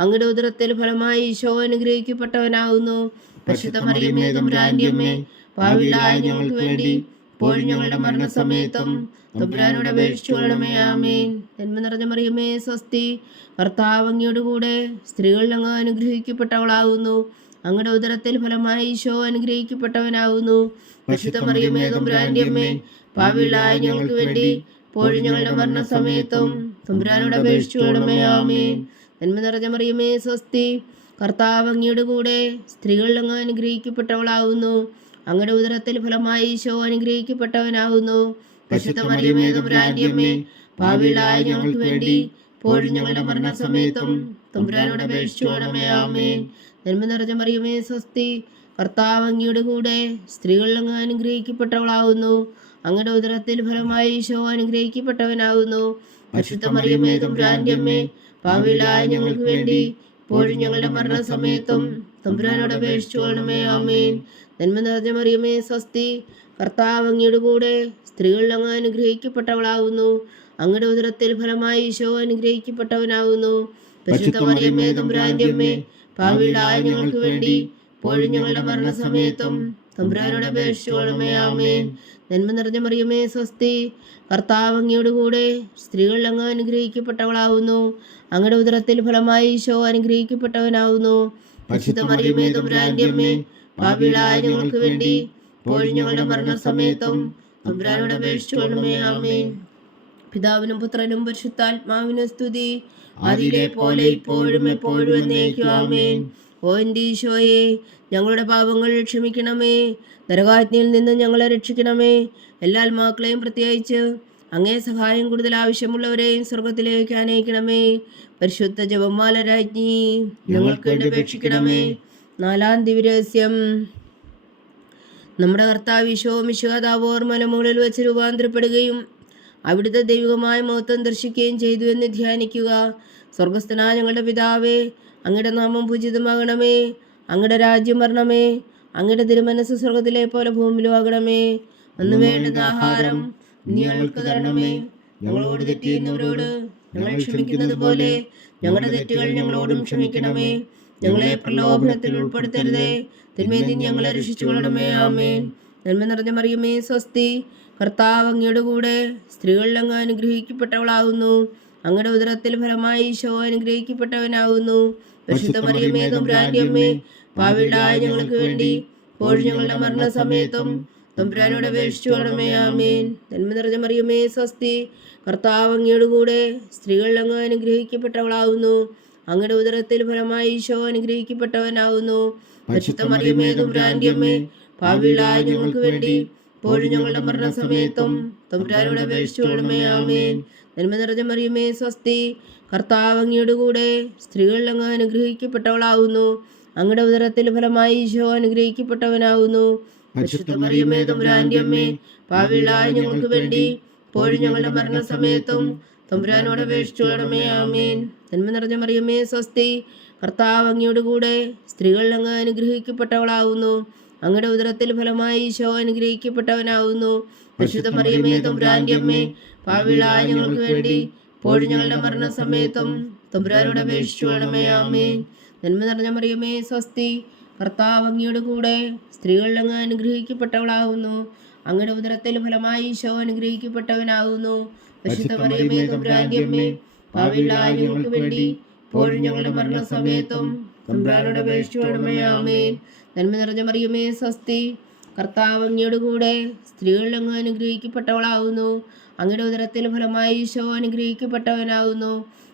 അങ്ങയുടെ ഉദരത്തിൽ ഫലമായി ഈശോ അനുഗ്രഹിക്കപ്പെട്ടവനാകുന്നു. പരിശുദ്ധ മറിയമേ തമ്പുരാന്റെ അമ്മേ, പാപികളായ ഞങ്ങൾക്ക് വേണ്ടി ഇപ്പോഴും ഞങ്ങളുടെ മരണസമയത്തും തമ്പുരാനോട് അപേക്ഷിച്ചു കൊള്ളണമേ. ആമേൻ. നന്മ നിറഞ്ഞ മറിയമേ സ്വസ്തി, കർത്താവ് അങ്ങയുടെ കൂടെ സ്ത്രീകളിൽ അങ്ങ് അനുഗ്രഹിക്കപ്പെട്ടവളാകുന്നു. അങ്ങയുടെ ഉദരത്തിൽ ഫലമായി ഈശോ അനുഗ്രഹിക്കപ്പെട്ടവനാകുന്നു. പരിശുദ്ധ മറിയമേ തമ്പുരാന്റെ അമ്മേ, പാപികളായ ഞങ്ങൾക്ക് വേണ്ടി ഇപ്പോഴും ഞങ്ങളുടെ മരണസമയത്തും തമ്പുരാനോട് അപേക്ഷിച്ചു കൊള്ളണമേ. ആമേൻ. നന്മ നിറഞ്ഞ മറിയമേ സ്വസ്തി, കർത്താവ് അങ്ങയുടെ കൂടെ സ്ത്രീകളിൽ അങ്ങ് അനുഗ്രഹിക്കപ്പെട്ടവളാകുന്നു. അങ്ങയുടെ ഉദരത്തിൽ ഫലമായി ഈശോ അനുഗ്രഹിക്കപ്പെട്ടവനാകുന്നു. പരിശുദ്ധ മറിയമേ തമ്പുരാന്റെ അമ്മേ, പാപികളായ ഞങ്ങൾക്ക് വേണ്ടി ഇപ്പോഴും ഞങ്ങളുടെ മരണസമയത്തും തമ്പുരാനോട് അപേക്ഷിച്ചു കൊള്ളണമേ. ആമേൻ. നന്മ നിറഞ്ഞ മറിയമേ സ്വസ്തി, കർത്താവ് അങ്ങയുടെ കൂടെ സ്ത്രീകളിൽ അങ്ങ് അനുഗ്രഹിക്കപ്പെട്ടവളാകുന്നു. അങ്ങയുടെ ഉദരത്തിൽ ഫലമായി ഈശോ അനുഗ്രഹിക്കപ്പെട്ടവനാകുന്നു. പരിശുദ്ധ മറിയമേ തമ്പുരാന്റെ അമ്മേ, പാപികളായ ഞങ്ങൾക്ക് വേണ്ടി ഇപ്പോഴും ഞങ്ങളുടെ മരണസമയത്തും തമ്പുരാനോട് അപേക്ഷിച്ചു കൊള്ളണമേ. ആമേൻ. നന്മ നിറഞ്ഞ മറിയമേ സ്വസ്തി, കർത്താവ് അങ്ങയുടെ കൂടെ സ്ത്രീകളിൽ അങ്ങ് അനുഗ്രഹിക്കപ്പെട്ടവളാകുന്നു. അങ്ങയുടെ ഉദരത്തിൽ ഫലമായി ഈശോ അനുഗ്രഹിക്കപ്പെട്ടവനാകുന്നു. പരിശുദ്ധ മറിയമേ തമ്പുരാന്റെ അമ്മേ, പാപികളായ ഞങ്ങൾക്ക് വേണ്ടി ഇപ്പോഴും ഞങ്ങളുടെ മരണസമയത്തും തമ്പുരാനോട് അപേക്ഷിച്ചു കൊള്ളണമേ. ആമേൻ. നന്മ നിറഞ്ഞ മറിയമേ സ്വസ്തി, കർത്താവ് അങ്ങയുടെ കൂടെ സ്ത്രീകളിൽ അങ്ങ് അനുഗ്രഹിക്കപ്പെട്ടവളാകുന്നു. അങ്ങയുടെ ഉദരത്തിൽ ഫലമായി ഈശോ അനുഗ്രഹിക്കപ്പെട്ടവനാകുന്നു. പരിശുദ്ധ മറിയമേ തമ്പുരാന്റെ അമ്മേ, പാപികളായ ഞങ്ങൾക്ക് വേണ്ടി ഇപ്പോഴും ഞങ്ങളുടെ മരണസമയത്തും തമ്പുരാനോട് അപേക്ഷിച്ചു കൊള്ളണമേ. ആമേൻ. പിതാവിനും പുത്രനും പരിശുദ്ധാത്മാവിനും സ്തുതി, അതിലെ പോലെ ഇപ്പോഴും എപ്പോഴും എന്നേക്കും ആമേൻ. ഓ എൻ്റെ ഈശോയെ, ഞങ്ങളുടെ പാപങ്ങൾ ക്ഷമിക്കണമേ, നരകാജ്ഞയിൽ നിന്ന് ഞങ്ങളെ രക്ഷിക്കണമേ. എല്ലാ ആത്മാക്കളെയും പ്രത്യേകിച്ച് അങ്ങേ സഹായം കൂടുതൽ ആവശ്യമുള്ളവരെയും സ്വർഗത്തിലേക്ക് അനയിക്കണമേ. പരിശുദ്ധ ജപമാല രാജ്ഞി, ഞങ്ങൾക്ക് വേണ്ടി അപേക്ഷിക്കണമേ. നാലാം ദിവ്യരഹസ്യം. നമ്മുടെ കർത്താവ് ഈശോ മിശിഹാ താബോർ മലമുകളിൽ വെച്ച് രൂപാന്തരപ്പെടുകയും അവിടുത്തെ ദൈവികമായ മഹത്വം ദർശിക്കുകയും ചെയ്തു എന്ന് ധ്യാനിക്കുക. സ്വർഗസ്ഥനായ ഞങ്ങളുടെ പിതാവേ, അങ്ങയുടെ നാമം പൂജിതമാകണമേ, അങ്ങയുടെ രാജ്യം വരണമേ, അങ്ങയുടെ തിരുമനസ് സ്വർഗത്തിലെ പോലെ ഭൂമിയിലും ആകണമേ. അന്ന് വേണ്ടുന്ന ആഹാരം നീ ഞങ്ങൾക്ക് തരണമേ. ഞങ്ങളോട് തെറ്റ് ചെയ്യുന്നവരോട് ഞങ്ങൾ ക്ഷമിക്കുന്നത് പോലെ ഞങ്ങളുടെ തെറ്റുകൾ ഞങ്ങളോടും ക്ഷമിക്കണമേ. ഞങ്ങളെ പ്രലോഭനത്തിൽ ഉൾപ്പെടുത്തരുതേ, തിന്മയിൽ നിന്ന് ഞങ്ങളെ രക്ഷിച്ചുകൊള്ളണമേ. ആമേൻ. നന്മ നിറഞ്ഞ മറിയമേ, സ്വസ്തി, കർത്താവ് അങ്ങയുടെ കൂടെ സ്ത്രീകളിൽ അങ്ങ് അനുഗ്രഹിക്കപ്പെട്ടവളാകുന്നു. അങ്ങയുടെ ഉദരത്തിൽ ഫലമായി ഈശോ അനുഗ്രഹിക്കപ്പെട്ടവനാകുന്നു. പരിശുദ്ധ മറിയമേ, തമ്പുരാന്റെ അമ്മേ, പാപികളായ ഞങ്ങൾക്ക് വേണ്ടി ഇപ്പോഴും ഞങ്ങളുടെ മരണസമയത്തും തമ്പുരാനോട് അപേക്ഷിച്ചു കൊള്ളണമേ. ആമേൻ. നന്മ നിറഞ്ഞ മറിയമേ, സ്വസ്തി, കർത്താവ് അങ്ങയുടെ കൂടെ സ്ത്രീകളിൽ അങ്ങ് അനുഗ്രഹിക്കപ്പെട്ടവളാകുന്നു. അങ്ങയുടെ ഉദരത്തിൽ ഫലമായി ഈശോ അനുഗ്രഹിക്കപ്പെട്ടവനാകുന്നു. പരിശുദ്ധ മറിയമേ, തമ്പുരാന്റെ അമ്മേ, പാപികളായ ഞങ്ങൾക്ക് വേണ്ടി ഇപ്പോഴും ഞങ്ങളുടെ മരണസമയത്തും തമ്പുരാനോട് അപേക്ഷിച്ചു കൊള്ളണമേ. ആമേൻ. നന്മ നിറഞ്ഞ മറിയമേ, സ്വസ്തി, കർത്താവ് അങ്ങയുടെ കൂടെ സ്ത്രീകളിൽ അങ്ങ് അനുഗ്രഹിക്കപ്പെട്ടവളാകുന്നു. അങ്ങയുടെ ഉദരത്തിൽ ഫലമായി ഈശോ അനുഗ്രഹിക്കപ്പെട്ടവനാകുന്നു. പരിശുദ്ധ മറിയമേ, തമ്പുരാന്റെ അമ്മേ, പാപികളായ ഞങ്ങൾക്ക് വേണ്ടി ഇപ്പോഴും ഞങ്ങളുടെ മരണസമയത്തും തമ്പുരാനോട് അപേക്ഷിച്ചു കൊള്ളണമേ. ആമേൻ. നന്മ നിറഞ്ഞ മറിയമേ, സ്വസ്തി, കർത്താവ് അങ്ങയുടെ കൂടെ സ്ത്രീകളിൽ അങ്ങ് അനുഗ്രഹിക്കപ്പെട്ടവളാകുന്നു. അങ്ങയുടെ ഉദരത്തിൽ ഫലമായി ഈശോ അനുഗ്രഹിക്കപ്പെട്ടവനാകുന്നു. പരിശുദ്ധ മറിയമേ, തമ്പുരാന്റെ അമ്മേ, പാപികളായ ഞങ്ങൾക്ക് വേണ്ടി ഇപ്പോഴും ഞങ്ങളുടെ മരണസമയത്തും തമ്പുരാനോട് അപേക്ഷിച്ചു കൊള്ളണമേ. ആമേൻ. നന്മ നിറഞ്ഞ മറിയമേ, സ്വസ്തി, കർത്താവ് അങ്ങയുടെ കൂടെ സ്ത്രീകളിൽ അങ്ങ് അനുഗ്രഹിക്കപ്പെട്ടവളാകുന്നു. അങ്ങയുടെ ഉദരത്തിൽ ഫലമായി ഈശോ അനുഗ്രഹിക്കപ്പെട്ടവനാകുന്നു. പരിശുദ്ധ മറിയമേ, തമ്പുരാന്റെ അമ്മേ, പാപികളായ ഞങ്ങൾക്ക് വേണ്ടി ഇപ്പോഴും ഞങ്ങളുടെ മരണസമയത്തും തമ്പുരാനോട് അപേക്ഷിച്ചു കൊള്ളണമേ. ആമേൻ. നന്മ നിറഞ്ഞ മറിയമേ, സ്വസ്തി, കർത്താവ് അങ്ങയുടെ കൂടെ സ്ത്രീകളിൽ അങ്ങ് അനുഗ്രഹിക്കപ്പെട്ടവളാകുന്നു. അങ്ങയുടെ ഉദരത്തിൽ ഫലമായി ഈശോ അനുഗ്രഹിക്കപ്പെട്ടവനാകുന്നു.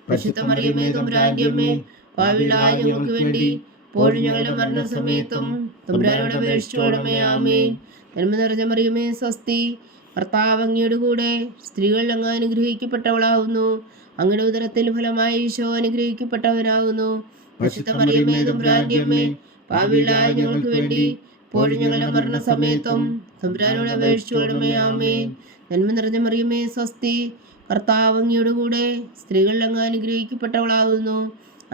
പരിശുദ്ധ മറിയമേ, തമ്പുരാന്റെ അമ്മേ, പാപികളായ ഞങ്ങൾക്ക് വേണ്ടി ഇപ്പോഴും ഞങ്ങളുടെ മരണസമയത്തും തമ്പുരാനോട് അപേക്ഷിച്ചു കൊള്ളണമേ. ആമേൻ. നന്മ നിറഞ്ഞ മറിയമേ, സ്വസ്തി, കർത്താവ് അങ്ങയുടെ കൂടെ സ്ത്രീകളിൽ അങ്ങ് അനുഗ്രഹിക്കപ്പെട്ടവളാകുന്നു. അങ്ങയുടെ ഉദരത്തിൽ ഫലമായി ഈശോ അനുഗ്രഹിക്കപ്പെട്ടവനാകുന്നു. പരിശുദ്ധ മറിയമേ, തമ്പുരാന്റെ അമ്മേ, പാപികളായ ഞങ്ങൾക്ക് വേണ്ടി ഇപ്പോഴും ഞങ്ങളുടെ മരണസമയത്തും തമ്പുരാനോട് അപേക്ഷിച്ചു കൊള്ളണമേ. ആമേൻ. നന്മ നിറഞ്ഞ മറിയമേ, സ്വസ്തി, കർത്താവ് അങ്ങയുടെ കൂടെ സ്ത്രീകളിൽ അങ്ങ് അനുഗ്രഹിക്കപ്പെട്ടവളാകുന്നു.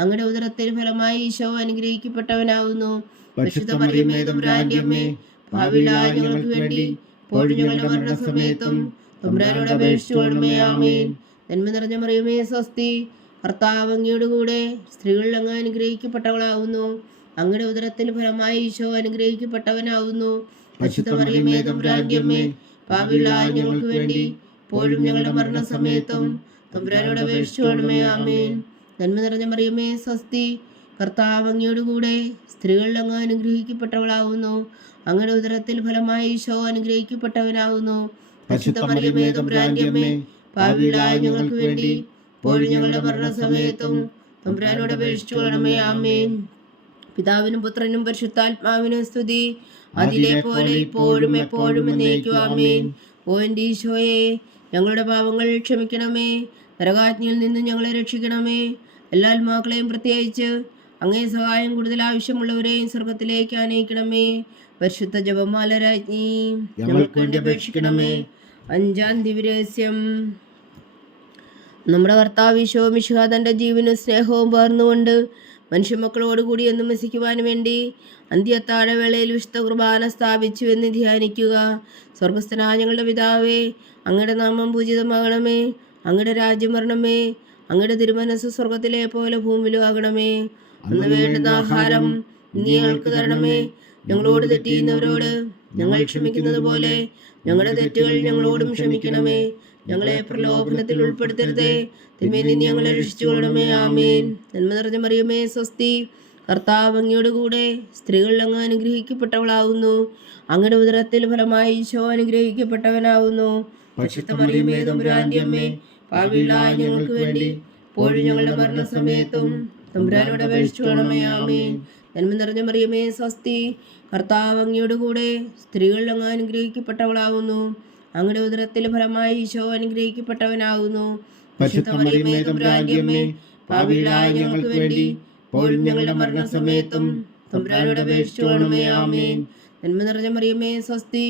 അങ്ങയുടെ ഉദരത്തിൽ ഫലമായി ഈശോ അനുഗ്രഹിക്കപ്പെട്ടവനാകുന്നു. പരിശുദ്ധ മറിയമേ, തമ്പുരാന്റെ അമ്മേ, പാപികളായ ഞങ്ങൾക്ക് വേണ്ടി ഇപ്പോഴും ഞങ്ങളുടെ മരണസമയത്തും തമ്പുരാനോട് അപേക്ഷിച്ചു കൊള്ളണമേ. ആമേൻ. നന്മ നിറഞ്ഞ മറിയമേ, സ്വസ്തി, കർത്താവ് അങ്ങയുടെ കൂടെ സ്ത്രീകളിൽ അങ്ങ് അനുഗ്രഹിക്കപ്പെട്ടവളാകുന്നു. അങ്ങയുടെ ഉദരത്തിൽ ഫലമായി ഈശോ അനുഗ്രഹിക്കപ്പെട്ടവനാകുന്നു. പരിശുദ്ധ മറിയമേ, തമ്പുരാന്റെ അമ്മേ, പാപികളായ ഞങ്ങൾക്ക് വേണ്ടി ഇപ്പോഴും ഞങ്ങളുടെ മരണസമയത്തും തമ്പുരാനോട് അപേക്ഷിച്ചു കൊള്ളണമേ. ആമേൻ. നന്മ നിറഞ്ഞ മറിയമേ, സ്വസ്തി, കർത്താവ് അങ്ങയുടെ കൂടെ സ്ത്രീകളിൽ അങ്ങ് അനുഗ്രഹിക്കപ്പെട്ടവളാകുന്നു. അങ്ങയുടെ ഉദരത്തിൽ ഫലമായി ഈശോ അനുഗ്രഹിക്കപ്പെട്ടവനാകുന്നു. പരിശുദ്ധ മറിയമേ, തമ്പുരാന്റെ അമ്മേ, പാപികളായ ഞങ്ങൾക്ക് വേണ്ടി ഇപ്പോഴും ഞങ്ങളുടെ മരണസമയത്തും തമ്പുരാനോട് അപേക്ഷിച്ചു കൊള്ളണമേ. ആമേൻ. പിതാവിനും പുത്രനും പരിശുദ്ധാത്മാവിനും സ്തുതി, അതിലെ പോലെ ഇപ്പോഴും എപ്പോഴും എന്നേക്കും. ആമേൻ. ഓ എൻ്റെ ഈശോയെ, ഞങ്ങളുടെ പാപങ്ങൾ ക്ഷമിക്കണമേ, നരകാജ്ഞയിൽ നിന്ന് ഞങ്ങളെ രക്ഷിക്കണമേ. എല്ലാ ആത്മാക്കളെയും പ്രത്യേകിച്ച് അങ്ങേ സഹായം കൂടുതൽ ആവശ്യമുള്ളവരെയും സ്വർഗത്തിലേക്ക് അനയിക്കണമേ. പരിശുദ്ധ ജപമാല രാജ്ഞി, ഞങ്ങൾക്ക് വേണ്ടി അപേക്ഷിക്കണമേ. അഞ്ചാം ദിവ്യരഹസ്യം. നമ്മുടെ കർത്താവ് ഈശോ മിശിഹാ തൻ്റെ ജീവനും സ്നേഹവും പകർന്നുകൊണ്ട് മനുഷ്യമക്കളോടുകൂടി എന്നും വസിക്കുവാൻ വേണ്ടി അന്ത്യത്താഴവേളയിൽ വിശുദ്ധ കുർബാന സ്ഥാപിച്ചു എന്ന് ധ്യാനിക്കുക. സ്വർഗസ്ഥനായ ഞങ്ങളുടെ പിതാവേ, അങ്ങയുടെ നാമം പൂജിതമാകണമേ, അങ്ങയുടെ രാജ്യം വരണമേ, അങ്ങയുടെ തിരുമനസ് സ്വർഗത്തിലെ പോലെ ഭൂമിയിലും ആകണമേ. അന്ന് വേണ്ടുന്ന ആഹാരം നീ ഞങ്ങൾക്ക് തരണമേ. ഞങ്ങളോട് തെറ്റ് ചെയ്യുന്നവരോട് ഞങ്ങൾ ക്ഷമിക്കുന്നത് പോലെ ഞങ്ങളുടെ തെറ്റുകൾ ഞങ്ങളോടും ക്ഷമിക്കണമേ. ഞങ്ങളെ പ്രലോഭനത്തിൽ ഉൾപ്പെടുത്തരുതേ, തിന്മയിൽ നിന്ന് ഞങ്ങളെ രക്ഷിച്ചു കൊള്ളണമേ. ആമേൻ. നന്മ നിറഞ്ഞ മറിയമേ, സ്വസ്തി, കർത്താവ് അങ്ങയുടെ കൂടെ സ്ത്രീകളിൽ അങ്ങ് അനുഗ്രഹിക്കപ്പെട്ടവളാകുന്നു. അങ്ങയുടെ ഉദരത്തിൽ ഫലമായി ഈശോ അനുഗ്രഹിക്കപ്പെട്ടവനാകുന്നു. പരിശുദ്ധ മറിയമേ, തമ്പുരാന്റെ അമ്മേ, പാപികളായ ഞങ്ങൾക്ക് വേണ്ടി ഇപ്പോഴും ഞങ്ങളുടെ മരണസമയത്തും തമ്പുരാനോട് അപേക്ഷിച്ചുകൊള്ളണമേ. ആമേൻ. നന്മ നിറഞ്ഞ മറിയമേ സ്വസ്തി, കർത്താവ് അങ്ങയോട് കൂടെ സ്ത്രീകളിൽ അങ്ങ് അനുഗ്രഹിക്കപ്പെട്ടവളാകുന്നു. അങ്ങയുടെ ഉദരത്തിൽ ഫലമായി ഈശോ അനുഗ്രഹിക്കപ്പെട്ടവനാകുന്നു. പരിശുദ്ധ മറിയമേ തമ്പുരാന്റെ അമ്മേ, പാപികളായ ഞങ്ങൾക്ക് വേണ്ടി ഇപ്പോഴും ഞങ്ങളുടെ മരണസമയത്തും തമ്പുരാനോട് അപേക്ഷിച്ചുകൊള്ളണമേ. ആമേൻ. നന്മ നിറഞ്ഞ മറിയമേ സ്വസ്തി,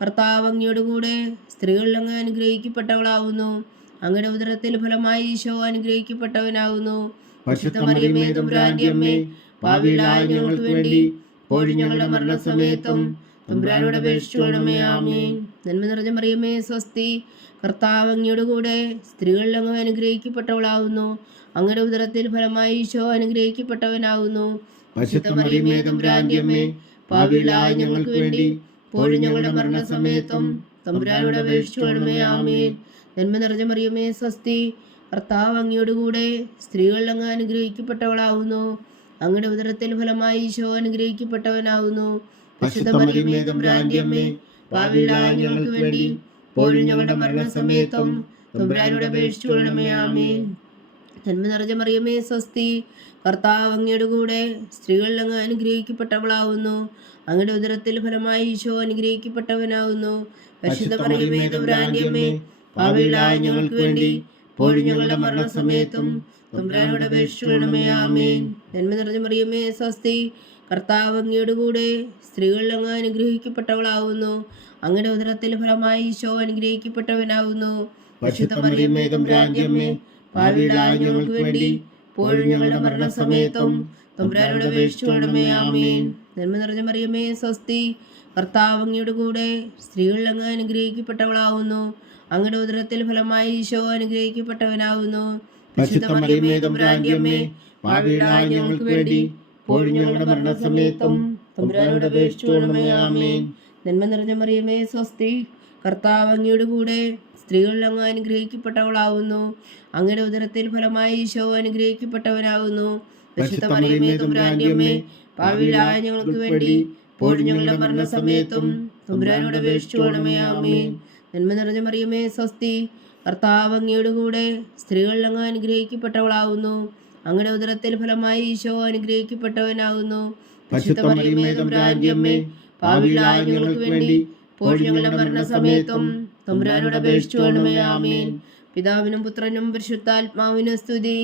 കർത്താവ് അങ്ങയോട് കൂടെ സ്ത്രീകളിൽ അങ്ങ് അനുഗ്രഹിക്കപ്പെട്ടവളാകുന്നു. അങ്ങയുടെ ഉദരത്തിൽ ഫലമായി ഈശോ അനുഗ്രഹിക്കപ്പെട്ടവനാകുന്നു. പരിശുദ്ധ മറിയമേ തമ്പുരാന്റെ അമ്മേ, പാപികളായ ഞങ്ങൾക്ക് വേണ്ടി ഇപ്പോഴും ഞങ്ങളുടെ മരണസമയത്തും തമ്പുരാനോട് അപേക്ഷിച്ചുകൊള്ളണമേ. ആമേൻ. നന്മ നിറഞ്ഞ മറിയമേ സ്വസ്തി, കർത്താവ് അങ്ങയോട് കൂടെ സ്ത്രീകളിൽ അങ്ങ് അനുഗ്രഹിക്കപ്പെട്ടവളാകുന്നു. അങ്ങയുടെ ഉദരത്തിൽ ഫലമായി ഈശോ അനുഗ്രഹിക്കപ്പെട്ടവനാകുന്നു. പരിശുദ്ധ മറിയമേ തമ്പുരാന്റെ അമ്മേ, പാപികളായ ഞങ്ങൾക്ക് വേണ്ടി ഇപ്പോഴും ഞങ്ങളുടെ മരണസമയത്തും തമ്പുരാനോട് അപേക്ഷിച്ചുകൊള്ളണമേ. ആമേൻ. നന്മ നിറഞ്ഞ മറിയമേ സ്വസ്തി, കർത്താവ് അങ്ങയോട് കൂടെ സ്ത്രീകളിൽ അങ്ങ് അനുഗ്രഹിക്കപ്പെട്ടവളാകുന്നു. അങ്ങയുടെ ഉദരത്തിൽ ഫലമായി ഈശോ അനുഗ്രഹിക്കപ്പെട്ടവനാകുന്നു. പരിശുദ്ധ മറിയമേ തമ്പുരാന്റെ അമ്മേ, പാപികളായ ഞങ്ങൾക്ക് വേണ്ടി ഇപ്പോഴും ഞങ്ങളുടെ മരണസമയത്തും തമ്പുരാനോട് അപേക്ഷിച്ചുകൊള്ളണമേ. ആമേൻ. നന്മ നിറഞ്ഞ മറിയമേ സ്വസ്തി, കർത്താവ് അങ്ങയോട് കൂടെ സ്ത്രീകളിൽ അങ്ങ് അനുഗ്രഹിക്കപ്പെട്ടവളാകുന്നു. അങ്ങയുടെ ഉദരത്തിൽ ഫലമായി ഈശോ അനുഗ്രഹിക്കപ്പെട്ടവനാകുന്നു. പരിശുദ്ധ മറിയമേ തമ്പുരാന്റെ അമ്മേ, പാപികളായ ഞങ്ങൾക്ക് വേണ്ടി ഇപ്പോഴും ഞങ്ങളുടെ മരണസമയത്തും തമ്പുരാനോട് അപേക്ഷിച്ചുകൊള്ളണമേ. ആമേൻ. നന്മ നിറഞ്ഞ മറിയമേ സ്വസ്തി, കർത്താവ് അങ്ങയോട് കൂടെ സ്ത്രീകളിൽ അങ്ങ് അനുഗ്രഹിക്കപ്പെട്ടവളാകുന്നു. അങ്ങയുടെ ഉദരത്തിൽ ഫലമായി ഈശോ അനുഗ്രഹിക്കപ്പെട്ടവനാകുന്നു. പരിശുദ്ധ മറിയമേ തമ്പുരാന്റെ അമ്മേ, പാപികളായ ഞങ്ങൾക്ക് വേണ്ടി ഇപ്പോഴും ഞങ്ങളുടെ മരണസമയത്തും തമ്പുരാനോട് അപേക്ഷിച്ചുകൊള്ളണമേ. ആമേൻ. നന്മ നിറഞ്ഞ മറിയമേ സ്വസ്തി, കർത്താവ് അങ്ങയോട് കൂടെ സ്ത്രീകളിൽ അങ്ങ് അനുഗ്രഹിക്കപ്പെട്ടവളാകുന്നു. അങ്ങയുടെ ഉദരത്തിൽ ഫലമായി ഈശോ അനുഗ്രഹിക്കപ്പെട്ടവനാകുന്നു. പരിശുദ്ധ മറിയമേ തമ്പുരാന്റെ അമ്മേ, പാപികളായ ഞങ്ങൾക്ക് വേണ്ടി ഇപ്പോഴും ഞങ്ങളുടെ മരണസമയത്തും തമ്പുരാനോട് അപേക്ഷിച്ചുകൊള്ളണമേ. ആമേൻ. നന്മ നിറഞ്ഞ മറിയമേ സ്വസ്തി, കർത്താവ് അങ്ങയോട് കൂടെ സ്ത്രീകളിൽ അങ്ങ് അനുഗ്രഹിക്കപ്പെട്ടവളാകുന്നു. അങ്ങയുടെ ഉദരത്തിൽ ഫലമായി ഈശോ അനുഗ്രഹിക്കപ്പെട്ടവനാകുന്നു. പരിശുദ്ധ മറിയമേ തമ്പുരാന്റെ അമ്മേ, പാപികളായ ഞങ്ങൾക്ക് വേണ്ടി ഇപ്പോഴും ഞങ്ങളുടെ മരണസമയത്തും തമ്പുരാനോട് അപേക്ഷിച്ചുകൊള്ളണമേ. ആമേൻ. നന്മ നിറഞ്ഞ മറിയമേ സ്വസ്തി, കർത്താവ് അങ്ങയോട് കൂടെ സ്ത്രീകളിൽ അങ്ങ് അനുഗ്രഹിക്കപ്പെട്ടവളാകുന്നു. അങ്ങയുടെ ഉദരത്തിൽ ഫലമായി ഈശോ അനുഗ്രഹിക്കപ്പെട്ടവനാകുന്നു. പരിശുദ്ധ മറിയമേ തമ്പുരാന്റെ അമ്മേ, പാപികളായ ഞങ്ങൾക്ക് വേണ്ടി ഇപ്പോഴും ഞങ്ങളുടെ മരണസമയത്തും തമ്പുരാനോട് അപേക്ഷിച്ചുകൊള്ളണമേ. ആമേൻ. പിതാവിനും പുത്രനും പരിശുദ്ധാത്മാവിനും സ്തുതി,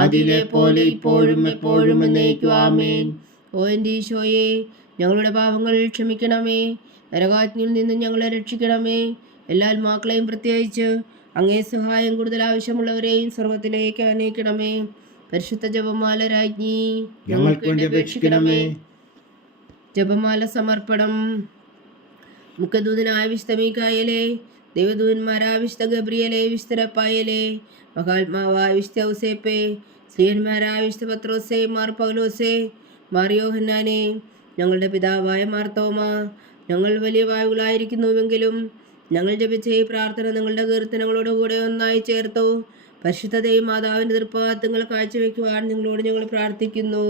ആദിയിലെ പോലെ ഇപ്പോഴും എപ്പോഴും എന്നേക്കും. ആമേൻ. ഓ എൻ്റെ ഈശോയെ, ഞങ്ങളുടെ പാപങ്ങൾ ക്ഷമിക്കണമേ. നരകാഗ്നിയിൽ നിന്ന് ഞങ്ങളെ രക്ഷിക്കണമേ. എല്ലാ ആത്മാക്കളെയും പ്രത്യേകിച്ച് അങ്ങേ സഹായം കൂടുതൽ ആവശ്യമുള്ളവരെയും സ്വർഗത്തിലേക്ക് അനയിക്കണമേ. പരിശുദ്ധ ജപമാല രാജ്ഞി ഞങ്ങൾക്ക് വേണ്ടി അപേക്ഷിക്കണമേ. ജപമാല സമർപ്പണം. മുഖദൂതനായ വിശുദ്ധ മീഖായേലേ, ദൈവദൂതന്മാരായ വിശുദ്ധ ഗബ്രിയേലേ, വിശുദ്ധ റഫായേലേ, മഹാത്മാവായ വിശുദ്ധ ഔസേപ്പേ, ശ്രീയന്മാരായ വിശുദ്ധ പത്രോസേ, മാർ പൗലോസേ, മാർ യോഹന്നാനേ, ഞങ്ങളുടെ പിതാവായ മാർ തോമാ, ഞങ്ങൾ വലിയ വായുകളായിരിക്കുന്നുവെങ്കിലും ഞങ്ങൾ ജപിച്ച ഈ പ്രാർത്ഥന നിങ്ങളുടെ കീർത്തനങ്ങളോടുകൂടെ ഒന്നായി ചേർത്തു പരിശുദ്ധ ദൈവമാതാവിൻ്റെ തൃപ്പാദങ്ങൾ കാഴ്ചവെക്കുവാൻ നിങ്ങളോട് ഞങ്ങൾ പ്രാർത്ഥിക്കുന്നു.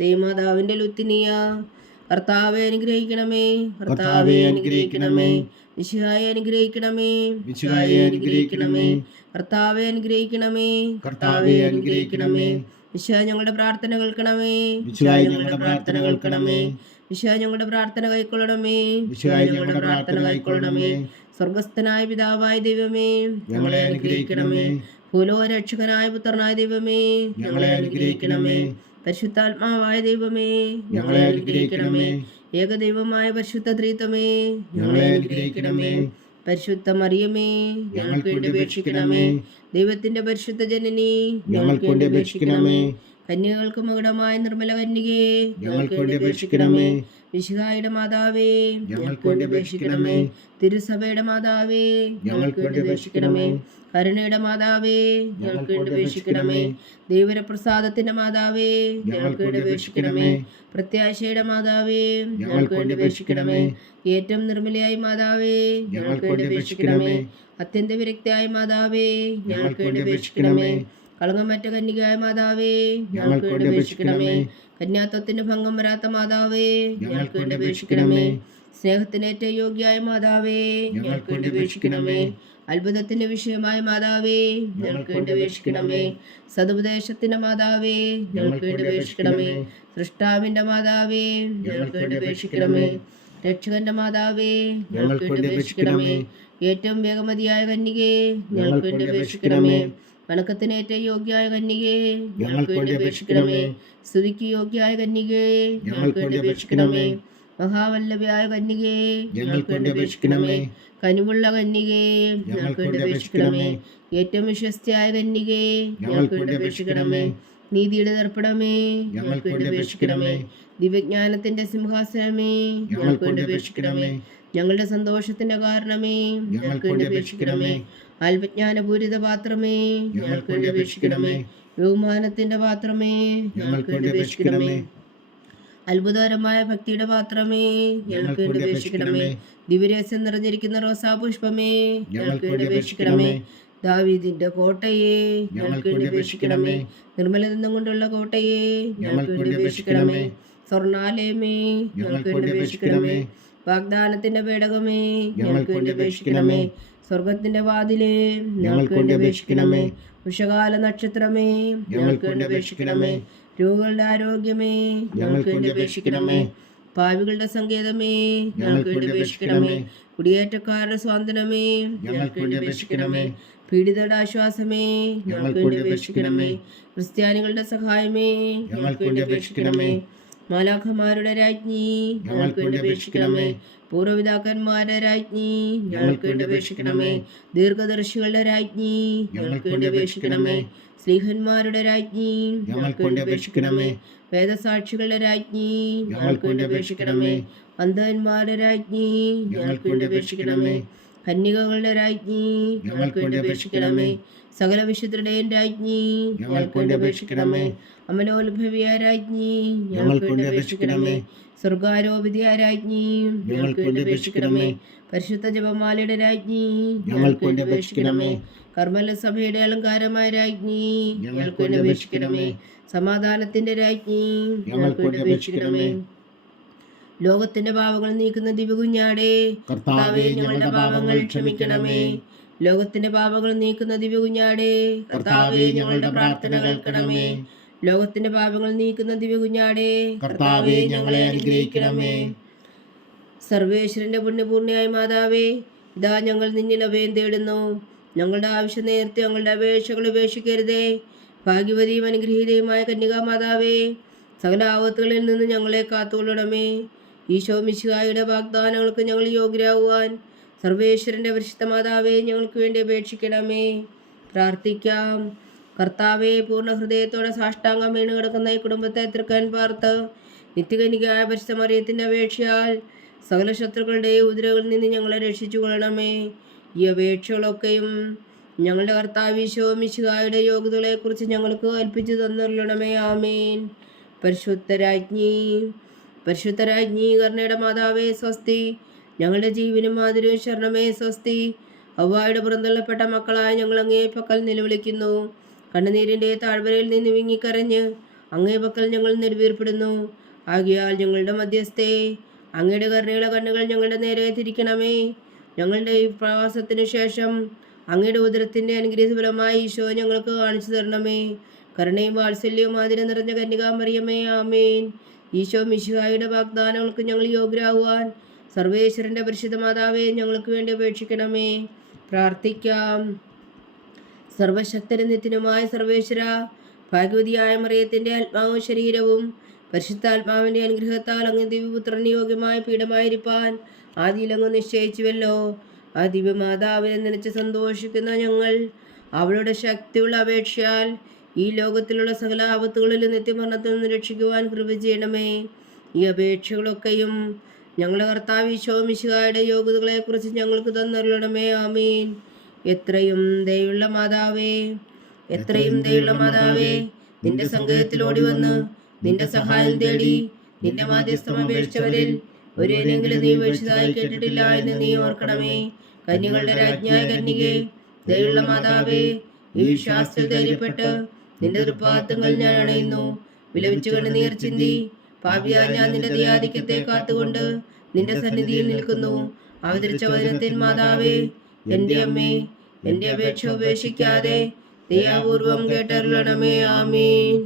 ദൈവമാതാവിൻ്റെ ലുത്തിനിയ, കർത്താവെ അനുഗ്രഹിക്കണമേ, കർത്താവെ അനുഗ്രഹിക്കണമേ. മിശിഹായെ അനുഗ്രഹിക്കണമേ, മിശിഹായെ അനുഗ്രഹിക്കണമേ. കർത്താവെ അനുഗ്രഹിക്കണമേ, കർത്താവെ അനുഗ്രഹിക്കണമേ. മിശിഹാ ഞങ്ങളുടെ പ്രാർത്ഥന കേൾക്കണമേ, മിശിഹാ ഞങ്ങളുടെ പ്രാർത്ഥന കേൾക്കണമേ. മിശിഹാ ഞങ്ങളുടെ പ്രാർത്ഥന കൈക്കൊള്ളണമേ, മിശിഹാ ഞങ്ങളുടെ പ്രാർത്ഥന കൈക്കൊള്ളണമേ. സ്വർഗസ്ഥനായ പിതാവായ ദൈവമേ, ഞങ്ങളെ അനുഗ്രഹിക്കണമേ. ഭൂലോകരക്ഷകനായ പുത്രനായ ദൈവമേ, ഞങ്ങളെ അനുഗ്രഹിക്കണമേ. പരിശുദ്ധാത്മാവായ ദൈവമേ, ഞങ്ങളെ അനുഗ്രഹിക്കണമേ. ഏകദൈവമായ പരിശുദ്ധ ത്രിത്വമേ, ഞങ്ങളെ അനുഗ്രഹിക്കണമേ. പരിശുദ്ധ മറിയമേ, ഞങ്ങൾക്ക് വേണ്ടി അപേക്ഷിക്കണമേ. ദൈവത്തിന്റെ പരിശുദ്ധ ജനനി, ഞങ്ങൾക്ക് വേണ്ടി അപേക്ഷിക്കണമേ. കന്യകൾക്ക് മകുടമായ നിർമ്മല കന്യകേ, ഞങ്ങൾക്ക് വേണ്ടി അപേക്ഷിക്കണമേ. മിശിഹായുടെ മാതാവേ, ഞങ്ങൾക്ക് വേണ്ടി അപേക്ഷിക്കണമേ. തിരുസഭയുടെ മാതാവേ, ഞങ്ങൾക്ക് വേണ്ടി അപേക്ഷിക്കണമേ. കരുണയുടെ മാതാവേ, ഞങ്ങൾക്ക് വേണ്ടി അപേക്ഷിക്കണമേ. ദൈവപ്രസാദത്തിന്റെ മാതാവേ, ഞങ്ങൾക്ക് വേണ്ടി അപേക്ഷിക്കണമേ. പ്രത്യാശയുടെ മാതാവേ, ഞങ്ങൾക്ക് വേണ്ടി അപേക്ഷിക്കണമേ. ഏറ്റവും നിർമ്മലയായ മാതാവേ, ഞങ്ങൾക്ക് വേണ്ടി അപേക്ഷിക്കണമേ. അത്യന്ത വിരക്തിയായ മാതാവേ, ഞങ്ങൾക്ക് വേണ്ടി അപേക്ഷിക്കണമേ. കളങ്കമറ്റ കന്യകയായ മാതാവേ, ഞങ്ങൾക്ക് വേണ്ടി അപേക്ഷിക്കണമേ. കന്യാത്വത്തിന് ഭംഗം വരാത്ത മാതാവേ, ഞങ്ങൾക്ക് വേണ്ടി അപേക്ഷിക്കണമേ. സ്നേഹത്തിനേറ്റ യോഗ്യയായ മാതാവേ, ഞങ്ങൾക്ക് വേണ്ടി അപേക്ഷിക്കണമേ. അത്ഭുതത്തിന്റെ വിഷയമായ മാതാവേ ഞങ്ങൾക്ക് വേണ്ടി അപേക്ഷിക്കണമേ. സതുപദേശത്തിന്റെ മാതാവേ ഞങ്ങൾക്ക് വേണ്ടി അപേക്ഷിക്കണമേ. സൃഷ്ടാവിന്റെ മാതാവേ ഞങ്ങൾക്ക് വേണ്ടി അപേക്ഷിക്കണമേ. രക്ഷകന്റെ മാതാവേ ഞങ്ങൾക്ക് വേണ്ടി അപേക്ഷിക്കണമേ. ഏറ്റവും വേഗമതിയായ കന്യകേ ഞങ്ങൾക്ക് വേണ്ടി അപേക്ഷിക്കണമേ. വണക്കത്തിന് ഏറ്റവും യോഗ്യായ കന്യകേ ഞങ്ങൾക്ക് വേണ്ടി അപേക്ഷിക്കണമേ. സ്തുതിക്ക് യോഗ്യായ കന്യകേ ഞങ്ങൾക്ക് വേണ്ടി അപേക്ഷിക്കണമേ. മഹാവല്ലഭയായ കന്യകേ ഞങ്ങൾക്ക് വേണ്ടി അപേക്ഷിക്കണമേ. കനിവുള്ള കന്യകേ ഞങ്ങൾക്ക് വേണ്ടി അപേക്ഷിക്കണമേ. ഏറ്റവും വിശ്വസ്തയായ കന്യകേ ഞങ്ങൾക്ക് വേണ്ടി അപേക്ഷിക്കണമേ. നീതിയുടെ ദർപ്പണമേ ഞങ്ങൾക്ക് വേണ്ടി അപേക്ഷിക്കണമേ. ദിവ്യജ്ഞാനത്തിന്റെ സിംഹാസനമേ ഞങ്ങൾക്ക് വേണ്ടി അപേക്ഷിക്കണമേ. ഞങ്ങളുടെ സന്തോഷത്തിന്റെ കാരണമേ ഞങ്ങൾക്ക് വേണ്ടി അപേക്ഷിക്കണമേ. ആത്മജ്ഞാനപൂരിത പാത്രമേ ഞങ്ങൾക്ക് വേണ്ടി അപേക്ഷിക്കണമേ. ബഹുമാനത്തിന്റെ പാത്രമേ ഞങ്ങൾക്ക് വേണ്ടി അപേക്ഷിക്കണമേ. അത്ഭുതകരമായ ഭക്തിയുടെ പാത്രമേ ഞങ്ങൾക്ക് വേണ്ടി അപേക്ഷിക്കണമേ. ദിവ്യരഹസ്യം നിറഞ്ഞിരിക്കുന്ന റോസാപുഷ്പമേ ഞങ്ങൾക്ക് വേണ്ടി അപേക്ഷിക്കണമേ. ദാവീദിന്റെ കോട്ടയെ ഞങ്ങൾക്ക് വേണ്ടി അപേക്ഷിക്കണമേ. നിർമ്മല നിന്നും കൊണ്ടുള്ള കോട്ടയെ ഞങ്ങൾക്ക് വേണ്ടി അപേക്ഷിക്കണമേ. സ്വർണാലയമേ ഞങ്ങൾക്ക് വേണ്ടി അപേക്ഷിക്കണമേ. വാഗ്ദാനത്തിന്റെ പേടകമേ ഞങ്ങൾക്ക് വേണ്ടി അപേക്ഷിക്കണമേ. സ്വർഗത്തിന്റെ വാതിലേ ഞങ്ങൾക്ക് വേണ്ടി അപേക്ഷിക്കണമേ. വൃഷകാല നക്ഷത്രമേ ഞങ്ങൾക്ക് വേണ്ടി അപേക്ഷിക്കണമേ. രോഗികളുടെ ആരോഗ്യമേ ഞങ്ങൾക്ക് വേണ്ടി അപേക്ഷിക്കണമേ. പാപികളുടെ സങ്കേതമേ ഞങ്ങൾക്ക് വേണ്ടി അപേക്ഷിക്കണമേ. കുടിയേറ്റക്കാരുടെ സ്വാതന്ത്ര്യമേ ഞങ്ങൾക്ക് വേണ്ടി അപേക്ഷിക്കണമേ. പീഡിതരുടെ ആശ്വാസമേ ഞങ്ങൾക്ക് വേണ്ടി അപേക്ഷിക്കണമേ. ക്രിസ്ത്യാനികളുടെ സഹായമേ ഞങ്ങൾക്ക് വേണ്ടി അപേക്ഷിക്കണമേ. മാലാഖമാരുടെ രാജ്ഞി ഞങ്ങൾക്ക് വേണ്ടി അപേക്ഷിക്കണമേ. പൂർവ്വപിതാക്കന്മാരുടെ രാജ്ഞി ഞങ്ങൾക്ക് വേണ്ടി അപേക്ഷിക്കണമേ. ദീർഘദർശികളുടെ രാജ്ഞി ഞങ്ങൾക്ക് വേണ്ടി അപേക്ഷിക്കണമേ. സ്ലീഹന്മാരുടെ രാജ്ഞി ഞങ്ങൾക്ക് വേണ്ടി അപേക്ഷിക്കണമേ. വേദസാക്ഷികളുടെ രാജ്ഞി ഞങ്ങൾക്ക് വേണ്ടി അപേക്ഷിക്കണമേ. അന്ധന്മാരുടെ രാജ്ഞി ഞങ്ങൾക്ക് വേണ്ടി അപേക്ഷിക്കണമേ. കന്യകകളുടെ രാജ്ഞി ഞങ്ങൾക്ക് വേണ്ടി അപേക്ഷിക്കണമേ. സകല വിശുദ്ധരുടെയും രാജ്ഞി ഞങ്ങൾക്ക് വേണ്ടി അപേക്ഷിക്കണമേ. അമലോത്ഭവിയായ രാജ്ഞി ഞങ്ങൾക്ക് വേണ്ടി അപേക്ഷിക്കണമേ. സ്വർഗാരോപിതയായ രാജ്ഞി ഞങ്ങൾക്ക് വേണ്ടി അപേക്ഷിക്കണമേ. പരിശുദ്ധ ജപമാലയുടെ രാജ്ഞി ഞങ്ങൾക്ക് വേണ്ടി അപേക്ഷിക്കണമേ. കർമ്മല സഭയുടെ അലങ്കാരമായ രാജ്ഞി ഞങ്ങൾക്ക് വേണ്ടി അപേക്ഷിക്കണമേ. സമാധാനത്തിന്റെ രാജ്ഞി ഞങ്ങൾക്ക് വേണ്ടി അപേക്ഷിക്കണമേ. ലോകത്തിന്റെ പാപങ്ങൾ നീക്കുന്ന ദിവ്യകുഞ്ഞാടേ കർത്താവേ ഞങ്ങളുടെ പാപങ്ങൾ ക്ഷമിക്കണമേ. ലോകത്തിന്റെ പാപങ്ങൾ നീക്കുന്ന ദിവ്യകുഞ്ഞാടേ കർത്താവേ ഞങ്ങളുടെ പ്രാർത്ഥന കേൾക്കണമേ. ലോകത്തിന്റെ പാപങ്ങൾ നീക്കുന്ന ദിവ്യകുഞ്ഞാടേ കർത്താവേ ഞങ്ങളെ അനുഗ്രഹിക്കണമേ. സർവേശ്വരന്റെ പുണ്യപൂർണ്ണയായ മാതാവേ ഇതാ ഞങ്ങൾ നിന്നിൽ അഭയം തേടുന്നു. ഞങ്ങളുടെ ആവശ്യം നേരത്തെ ഞങ്ങളുടെ അപേക്ഷകൾ ഉപേക്ഷിക്കരുതേ. ഭാഗ്യവതിയും അനുഗ്രഹീതയുമായ കന്യകാമാതാവേ സകല ആപത്തുകളിൽ നിന്ന് ഞങ്ങളെ കാത്തുകൊള്ളണമേ. ഈശോ മിശിഹായുടെ വാഗ്ദാനങ്ങൾക്ക് ഞങ്ങൾ യോഗ്യരാകുവാൻ സർവേശ്വരന്റെ പരിശുദ്ധ മാതാവേ ഞങ്ങൾക്ക് വേണ്ടി അപേക്ഷിക്കണമേ. പ്രാർത്ഥിക്കാം. കർത്താവെ പൂർണ്ണ ഹൃദയത്തോടെ സാഷ്ടാംഗം വീണ് കിടക്കുന്ന ഈ കുടുംബത്തെ തൃക്കൻ പാർത്ത് നിത്യകനികയായ പരിശുദ്ധ മറിയത്തിന്റെ അപേക്ഷയാൽ സകല ശത്രുക്കളുടെ ഉദരകളിൽ നിന്ന് ഞങ്ങളെ രക്ഷിച്ചു കൊള്ളണമേ. ഈ അപേക്ഷകളൊക്കെയും ഞങ്ങളുടെ കർത്താവ് ഈശോ മിശിഹായുടെ യോഗ്യതകളെക്കുറിച്ച് ഞങ്ങൾക്ക് കൽപ്പിച്ചു തന്നുള്ളണമേ. ആമേൻ. പരിശുദ്ധരാജ്ഞി കരുണയുടെ മാതാവേ സ്വസ്തി. ഞങ്ങളുടെ ജീവനും മാതിരും ശരണമേ സ്വസ്തി. ഹവ്വായുടെ പുറന്തള്ളപ്പെട്ട മക്കളായ ഞങ്ങൾ അങ്ങേ പക്കൽ നിലവിളിക്കുന്നു. കണ്ണുനീരിൻ്റെ താഴ്വരയിൽ നിന്ന് വിങ്ങിക്കരഞ്ഞ് അങ്ങേ പക്കൽ ഞങ്ങൾ നെടുവീർപ്പെടുന്നു. ആകയാൽ ഞങ്ങളുടെ മധ്യസ്ഥേ അങ്ങയുടെ കരുണയുള്ള കണ്ണുകൾ ഞങ്ങളുടെ നേരെ തിരിക്കണമേ. ഞങ്ങളുടെ ഈ പ്രവാസത്തിനു ശേഷം അങ്ങയുടെ ഉദരത്തിൻ്റെ അനുഗ്രഹഫലമായി ഈശോ ഞങ്ങൾക്ക് കാണിച്ചു തരണമേ. കരുണയും വാത്സല്യവും ആതിരം നിറഞ്ഞ കന്യകാമറിയമേ ആമേൻ. ഈശോ മിശിഹായുടെ വാഗ്ദാനങ്ങൾക്ക് ഞങ്ങൾ യോഗ്യരാകുവാൻ സർവേശ്വരന്റെ പരിശുദ്ധ മാതാവേ ഞങ്ങൾക്ക് വേണ്ടി അപേക്ഷിക്കണമേ. പ്രാർത്ഥിക്കാം. സർവശക്തനും നിത്യനുമായ സർവേശ്വര, ഭാഗ്യവതിയായ മറിയത്തിന്റെ ആത്മാവും ശരീരവും പരിശുദ്ധാത്മാവിന്റെ അനുഗ്രഹത്താൽ അങ്ങ് ദിവ്യപുത്രന് യോഗ്യമായ പീഠമായിരിക്കാൻ ആദിയിലങ്ങ് നിശ്ചയിച്ചുവല്ലോ. ആ ദിവ്യമാതാവിനെ നനച്ച് സന്തോഷിക്കുന്ന ഞങ്ങൾ അവളുടെ ശക്തിയുള്ള അപേക്ഷയാൽ ഈ ലോകത്തിലുള്ള സകല ആപത്തുകളിലും നിത്യമരണത്തിൽ നിന്ന് രക്ഷിക്കുവാൻ കൃപ ചെയ്യണമേ. ഈ അപേക്ഷകളൊക്കെയും ഞങ്ങളുടെ കർത്താവ് ഈശോ മിശിഹായുടെ യോഗ്യതകളെക്കുറിച്ച് ഞങ്ങൾക്ക് തന്നരുളണമേ. ആമീൻ. എത്രയും ദയുള്ള മാതാവേ, എത്രയും ദയുള്ള മാതാവേ, നിന്റെ സങ്കേതത്തിൽ ഓടി വന്ന് നിന്റെ സഹായം തേടി നിന്റെ മാധ്യസ്ഥം അപേക്ഷിച്ചവരിൽ ഒരേനെങ്കിലും നീ വീഴ്ചതായി കേട്ടിട്ടില്ല എന്ന് നീ ഓർക്കണമേ. കന്യകളുടെ രാജ്ഞിയായ കന്യകേ, ദയുള്ള മാതാവേ, ഈ വിശ്വാസത്തിൽ ധൈര്യപ്പെട്ട് നിന്റെ തൃപ്പാദങ്ങൾ ഞാൻ അണയുന്നു. വിലപിച്ചുകൊണ്ട് നീർ ചിന്തി പാപിയാ ഞാൻ നിന്റെ ദയാധിക്യത്തെ കാത്തുകൊണ്ട് നിന്റെ സന്നിധിയിൽ നിൽക്കുന്നു. അവതരിച്ച വചനത്തിൻ മാതാവേ, എൻ്റെ അമ്മേ, എൻ്റെ അപേക്ഷ ഉപേക്ഷിക്കാതെ ദയാപൂർവം കേട്ടരുളണമേ. ആമീൻ.